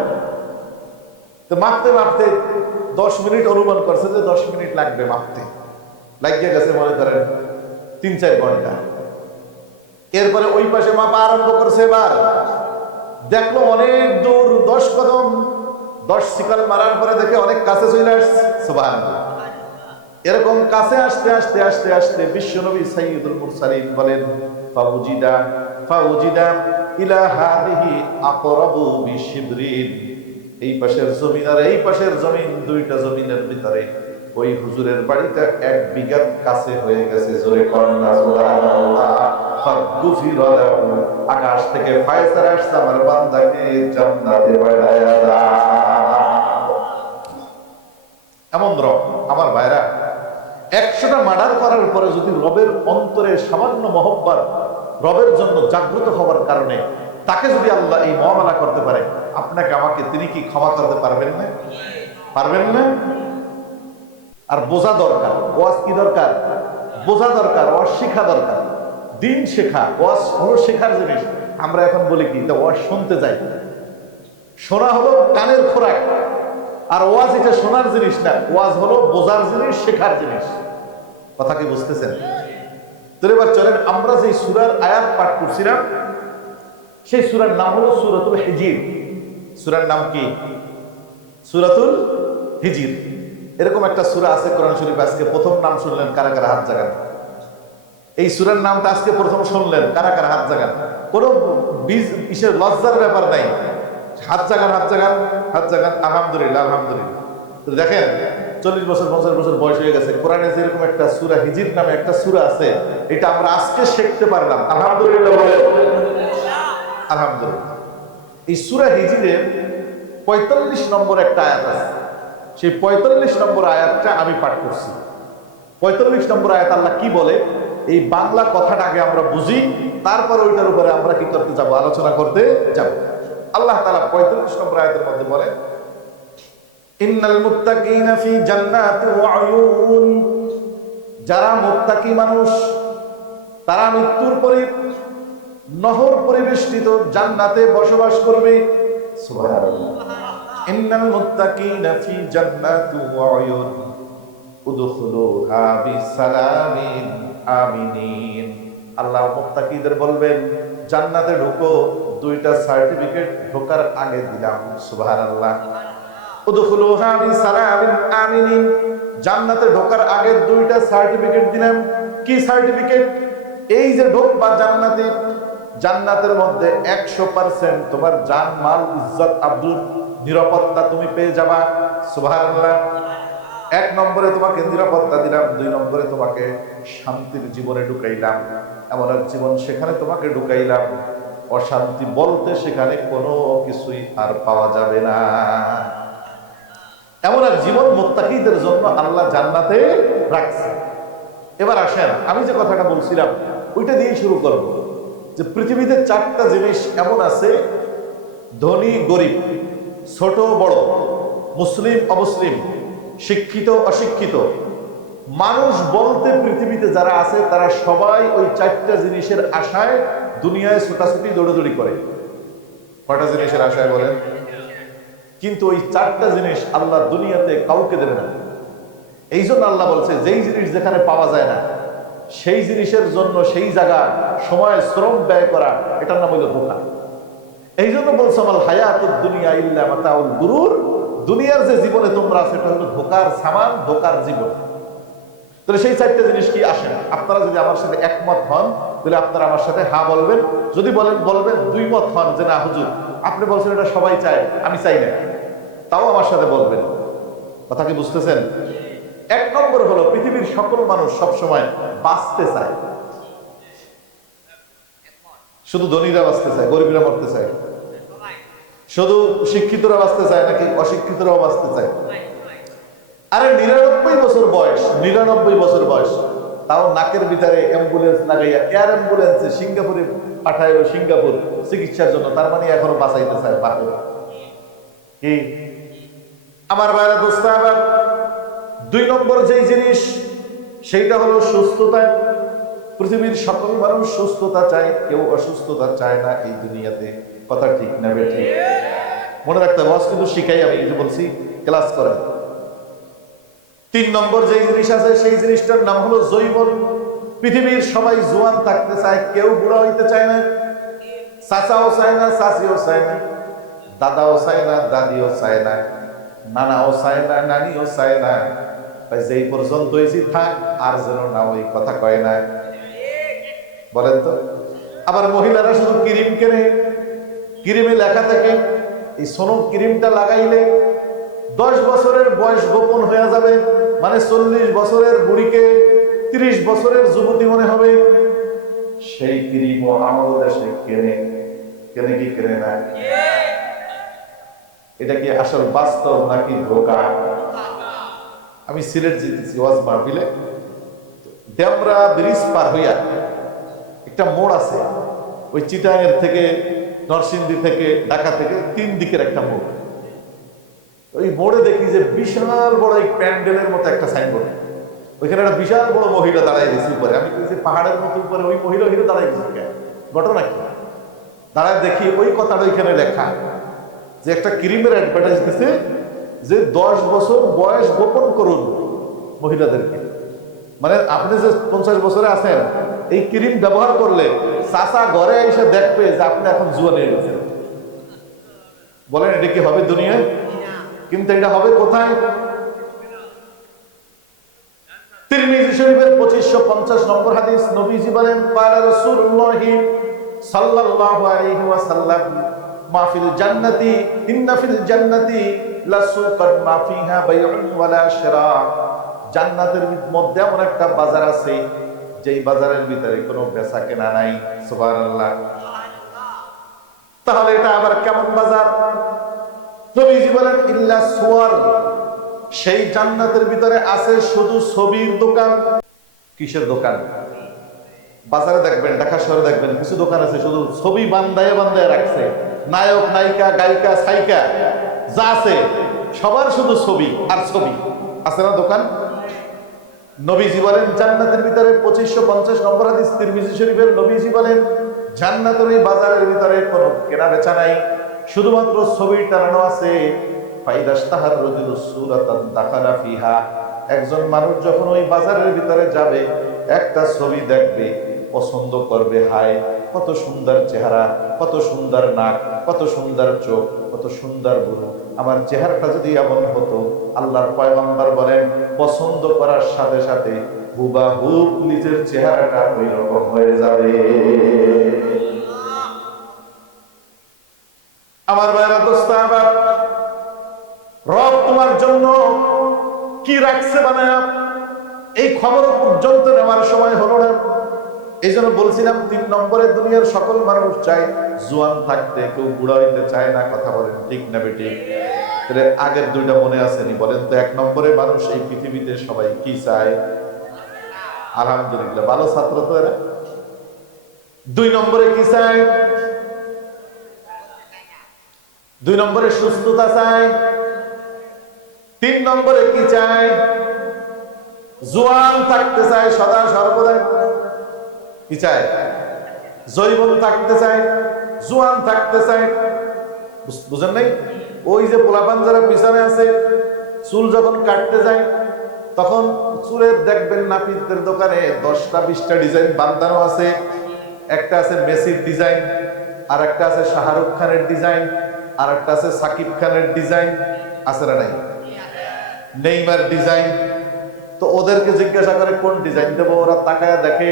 তো মাপতে মাপতে 10 মিনিট অনুমান করছে যে 10 মিনিট লাগবে মাপতে, লাগিয়ে গেছে মনে করেন 3-4 ঘন্টা। এরপরে ওই পাশে মাপা আরম্ভ করছে, এবার দেখলো অনেক দূর, 10 কদম, 10 সিকল মারার পরে দেখে অনেক কাছে চলে আসছে। সুবহানাল্লাহ। এরকম কাছে আসতে আসতে আসতে আসতে বিশ্বনবী সাইয়্যিদুল মুরসালিন বলেন, ফাউজিদা ইলা হাদিহি আকরাবু বিশিবরিন। এই পাশের জমিন আর এই পাশের জমিন, দুইটা জমিনের ভিতরে ওই হুজুরের বাড়িটা 1 বিঘার কাছে হয়ে গেছে। জোরে কন্যা সুবহানাল্লাহ। ফাগুফিরা লাহু, আকাশ থেকে ফায়সালা আসছে, আমার বান্দাকে জান্নাতে বাড়ায়া দাও। এমন রব আমার ভাইরা, 100টা মার্ডার করার পরে যদি রবের অন্তরে সামান্য মহব্বত, রবের জন্য জাগ্রত হওয়ার কারণে তাকে যদি আল্লাহ এই মুআমালা করতে পারে, আপনাকে আমাকে তিনি কি ক্ষমা করতে পারবেন না? পারবেন না? আর বোঝা দরকার, ওয়াজ কি দরকার? বোঝা দরকার, ওয়াজ শেখা দরকার। দিন শেখা, ওয়াজ হলো শেখার জিনিস। আমরা এখন বলি কি, ওয়াজ শুনতে যাই, শোনা হলো কানের খোরাক, আর ওয়াজ এটা শোনার জিনিস না, ওয়াজ হলো বোঝার জিনিস, শেখার জিনিস। কথা কি বুঝতেছেন? তো এবার চলেন, আমরা যে সূরার আয়াত পাঠ করছিলাম, সেই সূরার নাম হলো সূরাতুল হিজর। সূরার নাম কি? সূরাতুল হিজর। এরকম একটা সূরা আছে কোরআন শরীফে। আজকে প্রথম নাম শুনলেন, কারা কারা হাত জাগান? এই সূরার নামটা আজকে প্রথম শুনলেন, কারা কারা হাত জাগান? কোনো কিসের লজ্জার ব্যাপার নাই, হাত জাগান, হাত জাগান, হাত জাগান। আলহামদুলিল্লাহ, আলহামদুলিল্লাহ। তো দেখেন, 40 বছর 50 বছর বয়স হয়ে গেছে, কোরআনে যেরকম একটা সূরা হিজর নামে একটা সূরা আছে, এটা আমরা আজকে শিখতে পারলাম। আলহামদুলিল্লাহ বলে, আলহামদুলিল্লাহ। এই সূরা হিজরের 45 নম্বর একটা আয়াত আছে, সেই 45 নম্বর আয়াতটা আমি পাঠ করছি। 45 নম্বর আয়াত আল্লাহ কি বলে, এই বাংলা কথাটা আগে আমরা বুঝি, তারপর ওইটার উপরে আমরা কি করতে যাব? আলোচনা করতে যাব। আল্লাহ তাআলা 45 নম্বর আয়াতের মধ্যে বলে, ইন্নাল মুত্তাকিনা ফি জান্নাতি ওয়া উয়ুন। যারা মুত্তাকি মানুষ, তারা মৃত্যুর পরে নহর পরিবেষ্টিত জান্নাতে বসবাস করবে। সুবহানাল্লাহ। ইন্নাল মুত্তাকিনা ফি জান্নাতি ওয়া উয়ুন উদখুলুহা বিসালামিন আমিনিন। আল্লাহ মুত্তাকিদের বলবেন, জান্নাতে ঢোকো, 2টা সার্টিফিকেট ঢোকার আগে দিলাম। সুবহানাল্লাহ। উদখুলুহা বিসালামিন আমিনিন, জান্নাতে ঢোকার আগে 2টা সার্টিফিকেট দিলাম। কি সার্টিফিকেট? এই যে ঢোকবা জান্নাতে, জান্নাতের মধ্যে 100% তোমার জান, মাল, ইজ্জত, আব্রু, নিরাপত্তা তুমি পেয়ে যাবা। সুবহানাল্লাহ। 1 নম্বরে তোমাকে নিরাপত্তা দিলাম, 2 নম্বরে তোমাকে শান্তির জীবনে ঢুকাইলাম। এমন এক জীবন সেখানে তোমাকে ঢুকাইলাম, অশান্তি বলতে সেখানে কোনো কিছুই আর পাওয়া যাবে না। এমন এক জীবন মুত্তাকিদের জন্য আল্লাহ জান্নাতে রাখছে। এবার আসেন, আমি যে কথাটা বলছিলাম ওইটা দিয়ে শুরু করব, যে পৃথিবীতে 4টা জিনিস এমন আছে, ধনী গরিব, ছোট বড়, মুসলিম অমুসলিম, শিক্ষিত অশিক্ষিত, মানুষ বলতে পৃথিবীতে যারা আছে তারা সবাই ওই 4টা জিনিসের আশায় দুনিয়ায় ছোটাছুটি দৌড়াদৌড়ি করে। কয়টা জিনিসের আশায় বলেন? কিন্তু ওই 4টা জিনিস আল্লাহ দুনিয়াতে কাউকে দেবে না। এই জন্য আল্লাহ বলছে, যেই জিনিস যেখানে পাওয়া যায় না, সেই জিনিসের জন্য সেই জায়গা সময় শ্রম ব্যয় করা, এটার নাম হইল ধোঁকা। এই জন্য বলছে, আল হায়াতুদ দুনিয়া ইল্লা মাতাউল গুরুর। দুনিয়ার যে জীবনে তোমরা আছে, এটা হলো ধোঁকার সামান, ধোঁকার জীবন। তাহলে সেই 4টা জিনিস কি আসে না? আপনারা যদি আমার সাথে একমত হন, তাহলে আপনারা আমার সাথে হা বলবেন। যদি বলবেন 2 মত হন যে না হুজুর, আপনি বলছেন এটা সবাই চায়, আমি চাই না, তাও আমার সাথে বলবেন। কথা কি বুঝতেছেন? 1 নম্বর হলো, পৃথিবীর সকল মানুষ সব সময় বাঁচতে চায়। শুধু ধনীরা বাঁচতে চায়, গরিবরা মরতে চায়? শুধু শিক্ষিতরা বাঁচতে চায় নাকি অশিক্ষিতরাও বাঁচতে চায়? আরে 99 বছর বয়স, 99 বছর বয়স, তাও নাকের ভিতরে অ্যাম্বুলেন্স লাগাইয়া এয়ার অ্যাম্বুলেন্সে সিঙ্গাপুরে পাঠাইল, সিঙ্গাপুর চিকিৎসার জন্য। তার মানে এখনো বাঁচাইতে চায় বাকি কি? আমার ভাইরা দোস্ত, আবার 2 নম্বর যেই জিনিস, সেইটা হলো সুস্থতা। পৃথিবীর সকল মানুষ সুস্থতা চায়, কেউ অসুস্থতা চায় না এই দুনিয়াতে। কথা ঠিক না বেঠিক? মনে রাখতে হবে, কিন্তু শিখাই, আমি যে বলছি ক্লাস করেন। 3 নম্বর যেই জিনিস আছে, সেই জিনিসটার নাম হলো যৌবন। পৃথিবীর সবাই জোয়ান থাকতে চায়, কেউ বুড়া হইতে চায় না। চাচাও চায় না, চাচিও চায় না, দাদাও চায় না, দাদিও চায় না, নানাও চায় না, নানিও চায় না। যেই পর্যন্ত হয়েছি থাক, আর যেন না ওই কথা কয় না। বলেন তো? আবার মহিলারা শুধু ক্রিম কেনে, ক্রিমে লেখা থাকে এই সোনো ক্রিমটা লাগাইলে 10 বছরের বয়স গোপন হয়ে যাবে, মানে 40 বছরের বুড়িকে 30 বছরের যুবতী মনে হবে। সেই ক্রিমও আমাদের দেশে কেনে, কেনে কি কেনে না? এটা কি আসল বাস্তব নাকি ধোঁকা? আমি সিলেট যেতেছি ওয়াজ মাহফিলে, ডেমরা ব্রিজ পার হইয়া একটা মোড় আছে, ওই চিটাঙের থেকে, নরসিংদী থেকে, ঢাকা থেকে 3 দিকের একটা মোড়। ওই মোড়ে দেখি যে বিশাল বড় এই প্যান্ডেলের মতো একটা সাইনবোর্ড, ওইখানে একটা বিশাল বড় মহিলা দাঁড়াই গেছে উপরে। আমি বলছি পাহাড়ের মতো উপরে ওই মহিলা ওইখানে দাঁড়াই গেছে, ঘটনা কি? দাঁড়ায় দেখি ওই কথাটা ওইখানে লেখা যে একটা ক্রিমের অ্যাডভার্টাইজ দিছে যে 10 বছর বয়স গোপন করুন মহিলাদেরকে। মানে আপনি যে 50 বছরে আছেন, এই ক্রিম ব্যবহার করলে চাচা ঘরে এসে দেখবে যে আপনি এখন জুয়ান হয়ে গেছেন। বলেন এটা কি হবে দুনিয়ায়? কিন্তু এটা হবে কোথায়? তিরমিজি শরীফের 2550 নম্বর হাদিস, নবীজি বলেন, ক্বালা রাসূলুল্লাহি সাল্লাল্লাহু আলাইহি ওয়াসাল্লাম, মা ফিল জান্নাতি ইন্না ফিল জান্নাতি লাসুকান মা ফিহা বাইউন ওয়ালা শিরা। জান্নাতের মধ্যে এমন একটা বাজার আছে, যেই বাজারের ভিতরে কোনো বেচা কেনা নাই। সুবহানাল্লাহ। তাহলে এটা আবার কেমন বাজার? নবীজি বলেন, ইল্লা সুওয়ার, সেই জান্নাতের ভিতরে আছে শুধু ছবির দোকান। কিসের দোকান? বাজারে দেখবেন, ঢাকা শহরে দেখবেন কিছু দোকান আছে শুধু ছবি বান্ধায় বান্ধায় রাখছে, নায়ক নায়িকা গায়িকা সাইকা যা আছে সবার শুধু ছবি আর ছবি আছে না দোকান। নবীজি বলেন জান্নাতের ভিতরে 2550 নম্বর হাদিস তিরমিজি শরীফের, নবীজি বলেন জান্নাতের এই বাজারের ভিতরে কোনো কেনা বেচা নাই, শুধুমাত্র ছবি টানানো আছে। ফাইদাশতাহার রাজুলু সূরাতান দাখালা ফিহা, একজন মানুষ যখন ওই বাজারের ভিতরে যাবে, একটা ছবি দেখবে, পছন্দ করবে, হায় কত সুন্দর চেহারা, কত সুন্দর নাক, কত সুন্দর চোখ, কত সুন্দর বুড়ো, আমার চেহারাটা যদি এমন হতো। আল্লাহর পয়গম্বর বলেন পছন্দ করার সাথে সাথে হুবাহুব নিজের চেহারাটা ওই রকম হয়ে যাবে। আমার ভাইরা দোস্ত, আবার রব তোমার জন্য কি রাখছে বানায়া, এই খবর পর্যন্ত নেওয়ার সময় হলো না। এই জন্য বলছিলাম 3 নম্বরে দুনিয়ার সকল মানুষ চায় জোয়ান থাকতে, কেউ বুড়া হইতে চায় না। কথা বলেন ঠিক না বেঠিক? তাহলে আগের 2টা মনে আসেনি? বলেন তো 1 নম্বরে মানুষ এই পৃথিবীতে সবাই কি চায়? আলহামদুলিল্লাহ, ভালো ছাত্র তো এরা। 2 নম্বরে কি চায়? 2 নম্বরে সুস্থতা চায়। 3 নম্বরে কি চায়? জোয়ান থাকতে চায় সদা সর্বদা। কি চায়? যৌবন থাকতে চায়, জোয়ান থাকতে চায়। বুঝেন নাই? ওই যে পোলাপান যারা পিছনে আছে, চুল যখন কাটতে যায় তখন চুলের দেখবেন নাপিতদের দোকানে 10টা 20টা ডিজাইন বাঁধানো আছে। একটা আছে মেসির ডিজাইন, আর একটা আছে শাহরুখ খানের ডিজাইন, আর একটা আছে সাকিব খানের ডিজাইন, আছে না নাই? Neymar design. তো ওদেরকে জিজ্ঞাসা করে কোন ডিজাইন দেবো, ওরা তাকায় দেখে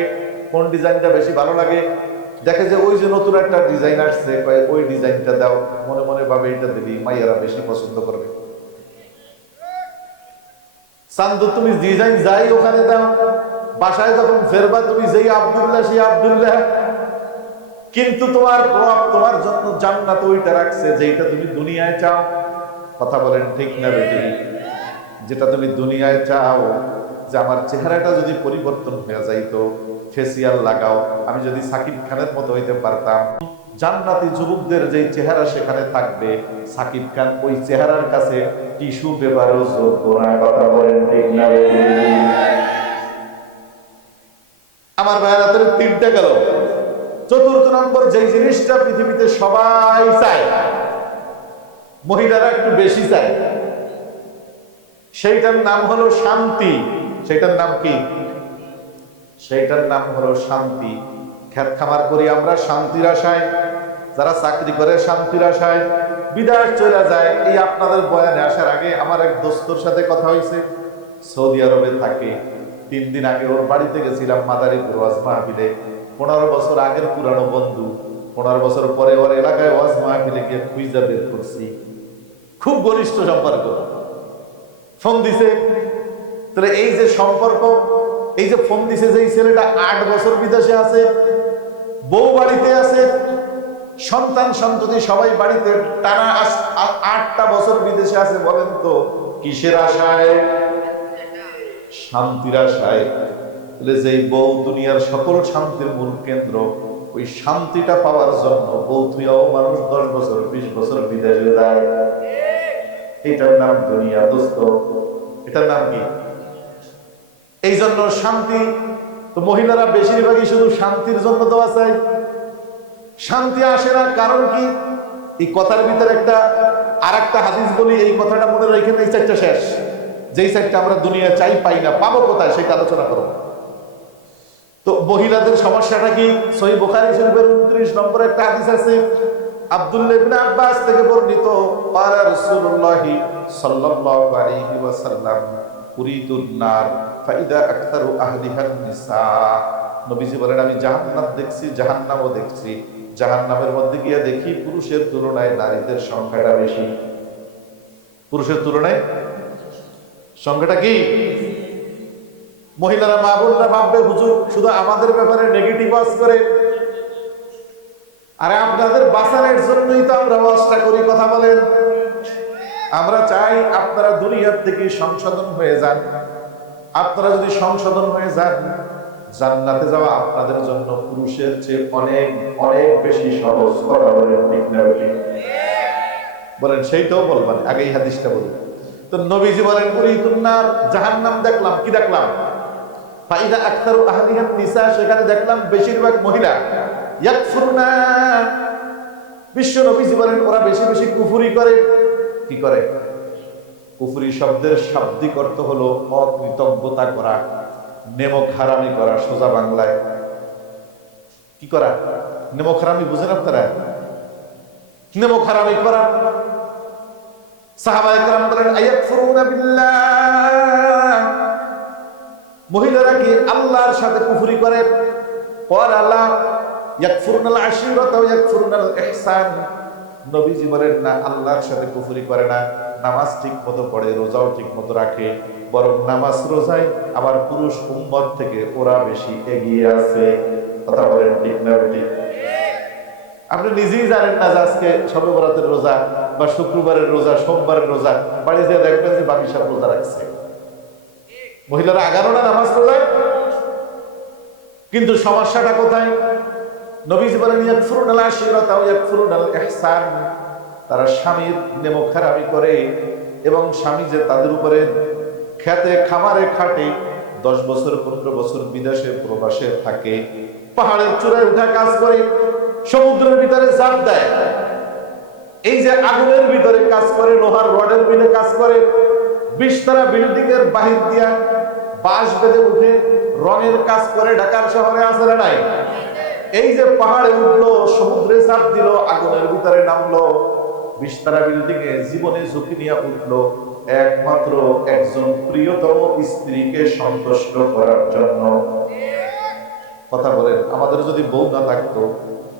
কোন ডিজাইনটা বেশি ভালো লাগে, দেখে যে ওই যে নতুন একটা ডিজাইন আসছে, ওই ডিজাইনটা দাও, মনে মনে ভাবে এটা দিবি, মাইয়ারা বেশি পছন্দ করবে। চান্দু তুমি ডিজাইন যাই ওখানে দাও, বাসায় যখন ফেরবা তুমি যেই আব্দুল্লাহ সেই আব্দুল্লাহ। কিন্তু তোমার রব তোমার জন্য জান্নাত ওইটা রাখছে যেটা তুমি দুনিয়ায় চাও। কথা বলেন ঠিক না বেটি? যেটা তুমি দুনিয়ায় চাও, যে আমার চেহারাটা যদি পরিবর্তন হয়ে যাইতো, ফেসিয়াল লাগাও, আমি যদি সাকিব খানের মতো হইতে পারতাম, জান্নাতি যুবকদের যে চেহারা সেখানে থাকবে, সাকিব খান ওই চেহারার কাছে টিস্যু পেপারও যোগ্য না। কথা বলেন ঠিক না বেটি? আমার ভাইয়েরা, তিনটা গেল। চতুর্থ নম্বর যে জিনিসটা পৃথিবীতে সবাই চায়, মহিলারা একটু বেশি চায়, সেইটার নাম হলো শান্তি। সেইটার নাম কি? সেইটার নাম হলো শান্তি। খেত খামার করি আমরা শান্তির আশায়, যারা চাকরি করে শান্তির আশায়, বিদেশ চলে যায়। এই আপনাদের বয়ানে আসার আগে আমার এক দোস্তর সাথে কথা হয়েছে, সৌদি আরবে থাকে। 3 দিন আগে ওর বাড়িতে গেছিলাম মাদারীপুর ওয়াজ মাহফিলে। 15 বছর আগের পুরানো বন্ধু, 15 বছর পরে ওর এলাকায় ওয়াজ মাহফিলে গিয়ে খুঁজা বের করছি। খুব ঘনিষ্ঠ সম্পর্ক। ফোন দিছে, তাহলে এই যে সম্পর্ক, এই যে ফোন দিছে, যে ছেলেটা 8 বছর বিদেশে আছে, বউ বাড়িতে আছে, সন্তান সন্ততি সবাই বাড়িতে, টানা 8টা বছর বিদেশে আছে। বলেন তো কিসের আশায়? শান্তির আশায়। যে বউ দুনিয়ার সকল শান্তির মূল কেন্দ্র, ওই শান্তিটা পাওয়ার জন্য বউ থুয়াও মানুষ 10 বছর 20 বছর বিদেশে যায়। এটার নাম দুনিয়া দোস্ত। এটার নাম কি? এই জন্য শান্তি। তো মহিলারা বেশিরভাগই শুধু শান্তির জন্য দোয়া চায়, শান্তি আসে না। কারণ কি? এই কথার ভিতরে আর একটা হাদিস বলি, এই কথাটা মনে রেখে এই 4টা শেষ। যেই 4টা আমরা দুনিয়া চাই পাই না, পাবো কোথায় সেটা আলোচনা করব। তো মহিলাদের সমস্যাটা কি? সহিহ বুখারী শরীফের 29 নম্বরে একটা হাদিস আছে, আব্দুল্লাহ ইবনে আব্বাস থেকে বর্ণিত, ক্বালা রাসূলুল্লাহ সাল্লাল্লাহু আলাইহি ওয়াসাল্লাম উরিদুন নার ফাইদা আকতারু আহলিহান নিসা। নবীজি বলেন, আমি জাহান্নাম দেখছি, জাহান্নামও দেখছি। জাহান্নামের মধ্যে গিয়ে দেখি পুরুষের তুলনায় নারীদের সংখ্যাটা বেশি। পুরুষের তুলনায় সংখ্যাটা কি? মহিলারা, মা বোনরা ভাববে হুজুর শুধু আমাদের ব্যাপারে নেগেটিভ ওয়াজ করে। আরে আপনাদের বাঁচানোর জন্যই তো আমরা ওয়াজটা করি। কথা বলেন। আমরা চাই আপনারা দুনিয়ার থেকে সংশোধন হয়ে যান। আপনারা যদি সংশোধন হয়ে যান, জান্নাতে যাওয়া আপনাদের জন্য পুরুষের চেয়ে অনেক অনেক বেশি সহজ। কথা বলেন ঠিক না বেঠিক? বলেন সেইটাও বলবেন, আগে এই হাদিসটা বলি। তো নবীজি বলেন, উরিদুন নার, জাহান্নাম দেখলাম। কি দেখলাম? ফাইদা আকতারু আহলিহান নিসা, সেখানে দেখলাম বেশিরভাগ মহিলা ইয়াকফুরনা। বিশ্ব নবীজি বলেন, ওরা বেশি বেশি কুফরি করে। কি করে? কুফরি শব্দের শাব্দিক অর্থ হলো অকৃতজ্ঞতা করা, নেমক হারামি করা। সোজা বাংলায় কি করা? নেমক হারামি বুঝেন আপনারা? নেমক হারামি করা। সাহাবায়ে কেরাম বলেন, আয়াকফুরুনা বিল্লাহ, মহিলারা কি আল্লাহর সাথে কুফরি করে? ওয়ার আল্লাহ ইয়াকফুরুনাল আশিরাতা ওয়া ইয়াকফুরুনাল ইহসান। নবীজি বলেন, না, আল্লাহর সাথে কুফরি করে না, নামাজ ঠিক মতো পড়ে, রোজাও ঠিক মতো রাখে, বরং নামাজ রোজায় আমার পুরুষ উম্মত থেকে ওরা বেশি এগিয়ে আছে। কথা বলেন ঠিক না বেঠিক? আপনি নিজেই জানেন না যে আজকে শবে বরাতের রোজা বা শুক্রবারের রোজা, সোমবারের রোজা, বাড়ি যেয়ে দেখবেন যে বাকি সব রোজা রাখছে। মহিলারা 11টা নামাজ রোজায়, কিন্তু সমস্যাটা কোথায়? নবীজি বলেন, ইয়াকফুরুনাল আশিরাতা ওয়া ইয়াকফুরুনাল ইহসান, তারা স্বামীর নেমখারামি করে এবং স্বামী যে তাদের উপরে খেতে খামারে খাটে, 10 বছর 15 বছর বিদেশে প্রবাসে থাকে, পাহাড়ের চূড়ায় উঠা কাজ করে, সমুদ্রের ভিতরে ঝাঁপ দেয়, এই যে আগুনের ভিতরে কাজ করে, লোহার রডের মিলে কাজ করে, 20 তলা বিল্ডিং এর বাহির দিয়া বাঁশ বেঁধে উঠে রঙের কাজ করে। ঢাকার শহরে আছে না নাই? এই যে পাহাড়ে উঠলো, সমুদ্রে ঝাঁপ দিল, আগুনের ভিতরে নামলো, 20 তলা বিল্ডিং এ জীবনে ঝুঁকি নিয়ে উঠলো, একমাত্র একজন প্রিয়তম স্ত্রীকে সন্তুষ্ট করার জন্য। কথা বলেন, আমাদের যদি বউ না থাকতো,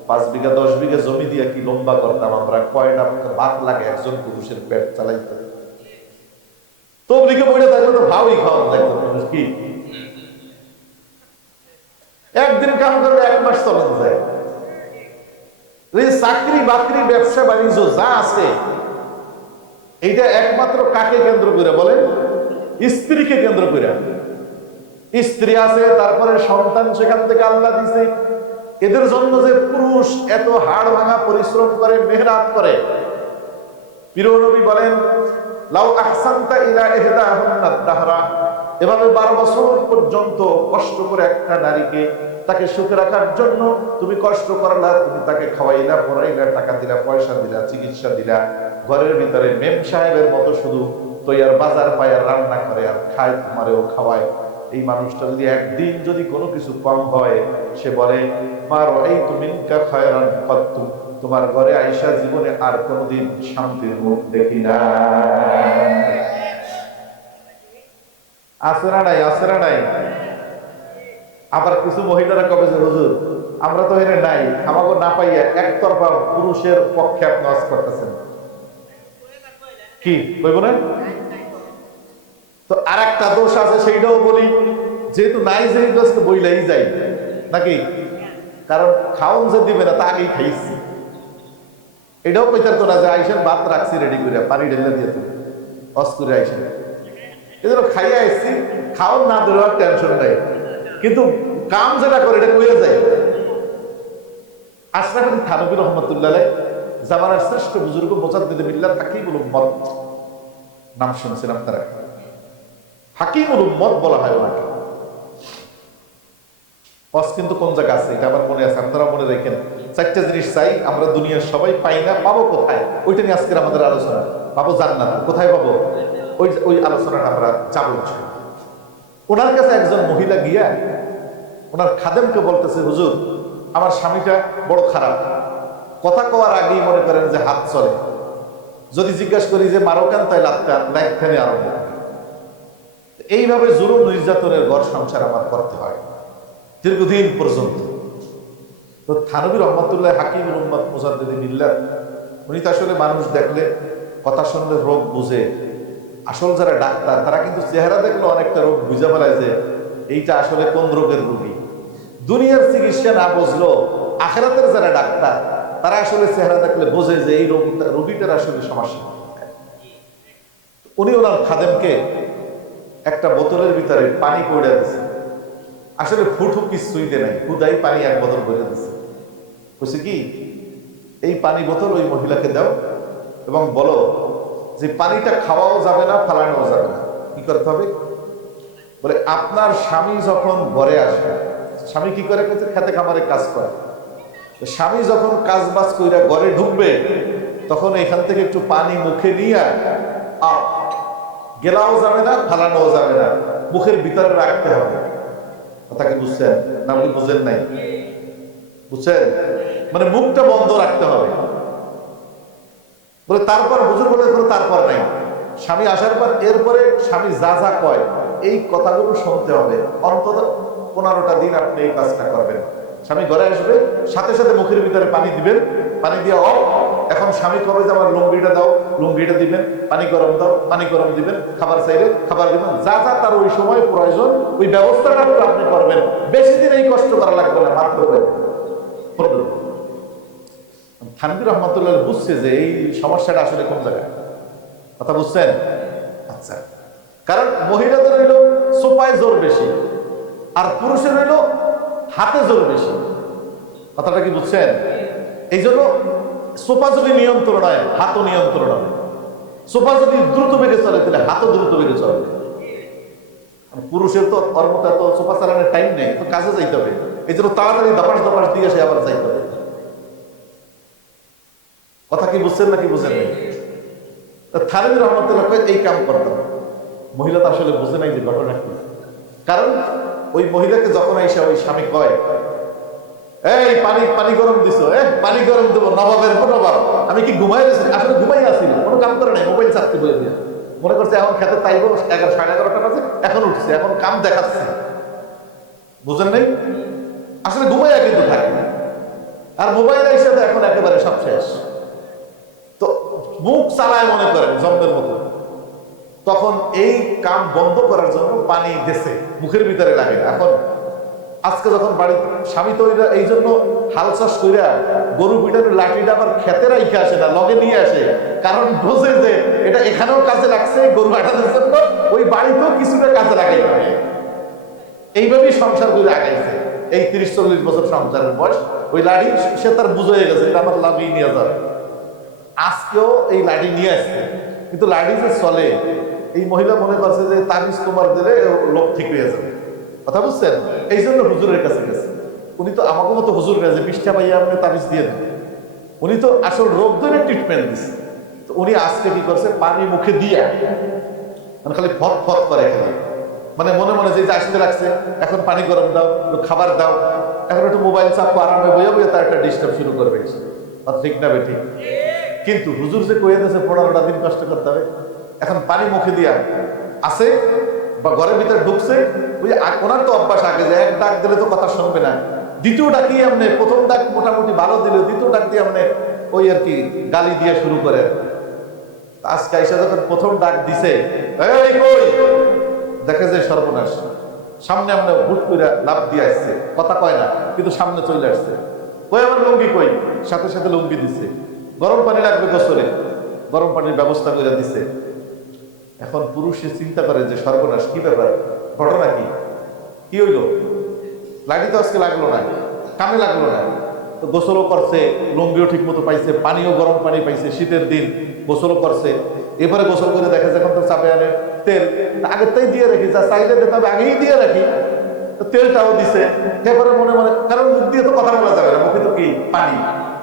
5 বিঘা 10 বিঘা জমি দিয়ে কি লম্বা করতাম আমরা? কয়টা ভাত লাগে একজন পুরুষের পেট চালাইতে? তবলিগে বইটা থাকলে তো ভাবই খাওয়ানো লাগতো। মানুষ কি একদিন কাম করলে 1 মাস চলানো যায়। এই চাকরি বাকরি ব্যবসা বাণিজ্য যা আছে এইটা একমাত্র কাকে কেন্দ্র করে বলেন? স্ত্রীকে কেন্দ্র করে। স্ত্রী আছে, তারপরে সন্তান সেখান থেকে আল্লাহ দিছে। এদের জন্য যে পুরুষ এত হাড় ভাঙা পরিশ্রম করে, মেহনত করে। প্রিয় নবী বলেন, লাউ আহসানতা ইলা ইহদাহুন্না দাহরা, এভাবে 12 বছর পর্যন্ত কষ্ট করে একটা নারীকে তাকে সুখে রাখার জন্য তুমি কষ্ট করলা, তুমি তাকে খাওয়াইলা, পড়াইলা, টাকা দিলা, পয়সা দিলা, চিকিৎসা দিলা, ঘরের ভিতরে মেম সাহেবের মতো শুধু তৈয়ার বাজার পায় আর রান্না করে আর খায়, তোমারেও খাওয়ায়। এই মানুষটা যদি একদিন যদি কোনো কিছু কম হয়, সে বলে মা রাআইতু মিনকা খায়রান কাত্তু, তোমার ঘরে আয়েশা জীবনে আর কোনোদিন শান্তির মুখ দেখি না। আসরা নাই, আসরা নাই। আবার কিছু মহিলারা কবে যে হুজুর আমরা তো এখানে নাই, আমাকে না পাইয়া একতরফা পুরুষের পক্ষে আপনি ওয়াজ করতেছেন, কি কইব না? তো আর একটা দোষ আছে, সেইটাও বলি, যেহেতু নাই যেহেতু আজকে বইলাই যাই নাকি, কারণ খাওন যে দিবে না তা আগেই খাইছি। এটাও কইতার তো না যে আইসেন ভাত রাখছি রেডি করে, পানি ঢেলে দিয়ে তুমি অস করে আইসেন, এজন্য খাইয়া আসছি, খাওন না দিলেও আর টেনশন নাই, কিন্তু কাম যেটা করে এটা কইয়া যায়। আশরাফ আলী থানভী রহমতুল্লাহ জামানার শ্রেষ্ঠ বুজুর্গ মুজাদ্দিদ মিল্লাত হাকিমুল উম্মত নাম শুনছিলাম, তারা হাকিমুল উম্মত বলা হয় ওনাকে। অস কিন্তু কোন জায়গা আছে এটা আমার মনে আছে, আপনারা মনে রাখেন। 4টা জিনিস চাই আমরা, দুনিয়ার সবাই পাই না, পাবো কোথায়? ওইটা নিয়ে আজকের আমাদের আলোচনা। পাবো জান্নাত, কোথায় পাবো? ওই আলোচনাটা আমরা যাবো। ওনার কাছে একজন মহিলা গিয়া ওনার খাদেমকে বলতেছে, হুজুর আমার স্বামীটা বড় খারাপ, কথা কওয়ার আগেই মনে করেন যে হাত চলে, যদি জিজ্ঞাসা করি যে মারো কেন, তাই লাইখানে আরম্ভ করে। এইভাবে জুলুম নির্যাতনের ঘর সংসার আমার করতে হয় দীর্ঘদিন পর্যন্ত। তো থানভী রহমতুল্লাহ হাকিমুল উম্মত মুজাদ্দিদ মিল্লাত, উনি তো আসলে মানুষ দেখলে, কথা শুনলে রোগ বুঝে। আসল যারা ডাক্তার তারা কিন্তু চেহারা দেখলে অনেকটা রোগ বুঝে ফেলায় যে এইটা আসলে কোন রোগের রোগী। দুনিয়ার চিকিৎসা না বুঝলো আখিরাতের যারা ডাক্তার তারা আসলে চেহারা দেখলে বোঝে যে এই রোগীটার আসলে সমস্যা। উনি ওনার খাদেমকে একটা বোতলের ভিতরে পানি পড়ে দিচ্ছে, আসলে ফুটু কিছুই দে নাই, খুদাই পানি এক বোতল ভরে দিচ্ছে। বলছে কি, এই পানি বোতল ওই মহিলাকে দাও এবং বলো যে পানিটা খাওয়াও যাবে না, ফালানোও যাবে না। কি করতে হবে? বলে আপনার স্বামী যখন ঘরে আসবে, স্বামী কি করে? খেতে খামারে কাজ করে। স্বামী যখন কাজ বাজ করে ঘরে ঢুকবে, তখন এখান থেকে একটু পানি মুখে নিয়ে গেলাও যাবে না, ফালানোও যাবে না, মুখের ভিতরে রাখতে হবে। কথা কি বুঝছেন না? আপনি বুঝেন নাই? বুঝছেন? মানে মুখটা বন্ধ রাখতে হবে। বলে তারপর হুজুর বলে তারপর নাই, স্বামী আসার পর এরপরে স্বামী যা যা কয় এই কথাগুলো শুনতে হবে। অন্তত 15টা দিন আপনি এই কাজটা করবেন। স্বামী ঘরে আসবে, সাথে সাথে মুখের ভিতরে পানি দিবেন, পানি দিয়ে এখন স্বামী কবে যে আমার লুঙ্গিটা দাও, লুঙ্গিটা দিবেন, পানি গরম দাও, পানি গরম দিবেন, খাবার চাইলে খাবার দিবেন, যা যা তার ওই সময় প্রয়োজন ওই ব্যবস্থাটা আপনি করবেন। বেশি দিন এই কষ্ট করা লাগবে না, মাত্র থানভী রহমতুল্লাহ বুঝছে যে এই সমস্যাটা আসলে কোন জায়গায়। কথা বুঝছেন? আচ্ছা, কারণ মহিলাদের হইল সোপায় জোর বেশি আর পুরুষের হইল হাতে জোর বেশি। কথাটা কি বুঝছেন? এই জন্য সোপা যদি নিয়ন্ত্রণ হয়, হাতও নিয়ন্ত্রণ হবে। সোপা যদি দ্রুত বেগে চলে তাহলে হাতও দ্রুত বেগে চলবে। পুরুষের তো ওর মতো এত সোপা চালানোর টাইম নেই, তো কাজে যাইতে হবে। এই জন্য তাড়াতাড়ি দপাস দপাস দিয়ে সে আবার যাইতে হবে। কথা কি বুঝছেন নাকি বুঝেন নাই? থানভী রহমতুল্লাহ এই কাম করতাম। মহিলা তো আসলে বুঝে নাই যে ঘটনা কি। কারণ ওই মহিলাকে যখন আইসা ওই স্বামী কয়, এই পানি পানি গরম দিছো, পানি গরম দেবো, নবাবের নবাব, আমি কি ঘুমাই গেছি? আসলে ঘুমাই আসি না, কোনো কাম করে নাই, মোবাইল চাপতে বলে দিয়ে মনে করছে এখন খেতে তাইব 11:30 বাজে, এখন উঠছে, এখন কাম দেখাচ্ছে। বুঝেন নাই? আসলে ঘুমাইয়া কিন্তু থাকে আর মোবাইল হিসেবে এখন একেবারে সব শেষ। তো মুখ চালায় মনে করেন জম্বের মতো। তখন এই কাম বন্ধ করার জন্য পানি দেশে মুখের ভিতরে লাগে। এখন আজকে যখন বাড়ি স্বামী তো এই জন্য হাল চাষ কইরা গরু পিটানোর লাঠিটা আবার খেতে রাইখে আসে না, লগে নিয়ে আসে, কারণ বোঝে যে এটা এখানেও কাজে লাগছে, গরু আটানোর জন্য ওই বাড়িতেও কিছুটা কাজে লাগাই হবে। এইভাবেই সংসার করে আগাইছে। এই 30-40 বছর সংসারের বয়স, ওই লাঠি সে তার বুঝে হয়ে গেছে, এটা আমার লাগিয়ে নিয়ে যাবে। আজকেও এই লাঠি নিয়ে আসছে, কিন্তু লাঠি যে চলে, এই মহিলা মনে করছে যে তাবিজ তোমার দিলে লোক ঠিক হয়ে যাবে। কথা বুঝছেন? এই জন্য হুজুরের কাছে গেছে। উনি তো আমাকে মতো হুজুর গেছে, 20টা পাইয়া আপনি তাবিজ দিয়ে দেন। উনি তো আসল রোগ ধরে ট্রিটমেন্ট দিচ্ছে। তো উনি আজকে কি করছে, পানি মুখে দিয়া মানে খালি ফট ফট করে খালি, মানে মনে মনে যে আসতে লাগছে, এখন পানি গরম দাও, খাবার দাও, এখন একটু মোবাইল চাপো, আরামে বইয়া বইয়া তার একটা ডিস্টার্ব শুরু করবে। ঠিক না বেঠিক? কিন্তু হুজুর যে কয়ে দিয়েছে 15টা দিন কষ্ট করতে হবে, এখন পানি মুখে দিয়া আছে বা ঘরের ভিতরে ঢুকছে, ওই ওনার তো অভ্যাস আগে যে এক ডাক দিলে তো কথা শুনবে না, দ্বিতীয় ডাকি আপনি, প্রথম ডাক মোটামুটি ভালো দিলে দ্বিতীয় ডাক দিয়ে আপনি ওই আর কি গালি দিয়ে শুরু করেন। আজকে আইসা যখন প্রথম ডাক দিছে, এই কই, দেখে যে সর্বনাশ, সামনে আমরা হুট করে লাভ দিয়ে আসছে, কথা কয় না কিন্তু সামনে চলে আসছে। কই আমার লুঙ্গি কই, সাথে সাথে লুঙ্গি দিছে। গরম পানি লাগবে গোসলে, গরম পানির ব্যবস্থা করে দিছে। এখন পুরুষে চিন্তা করে যে সর্বনাশ, কি ব্যাপার, ঘটনা কি, কি হইল? লাঠি তো আজকে লাগলো না, কামে লাগলো না, তো গোসলও করছে, লুঙ্গিও ঠিক মতো পাইছে, পানিও গরম পানি পাইছে, শীতের দিন গোসলও করছে। এবারে গোসল করে দেখা যায় এখন তো চাপে আনে তেল, আগের তাই দিয়ে রাখি, যা চাইলে তবে আগেই দিয়ে রাখি, তেলটাও দিছে। এরপরে মনে মনে, কারণ মুখ দিয়ে তো কথা বলা যাবে না, মুখে তো কি পানি,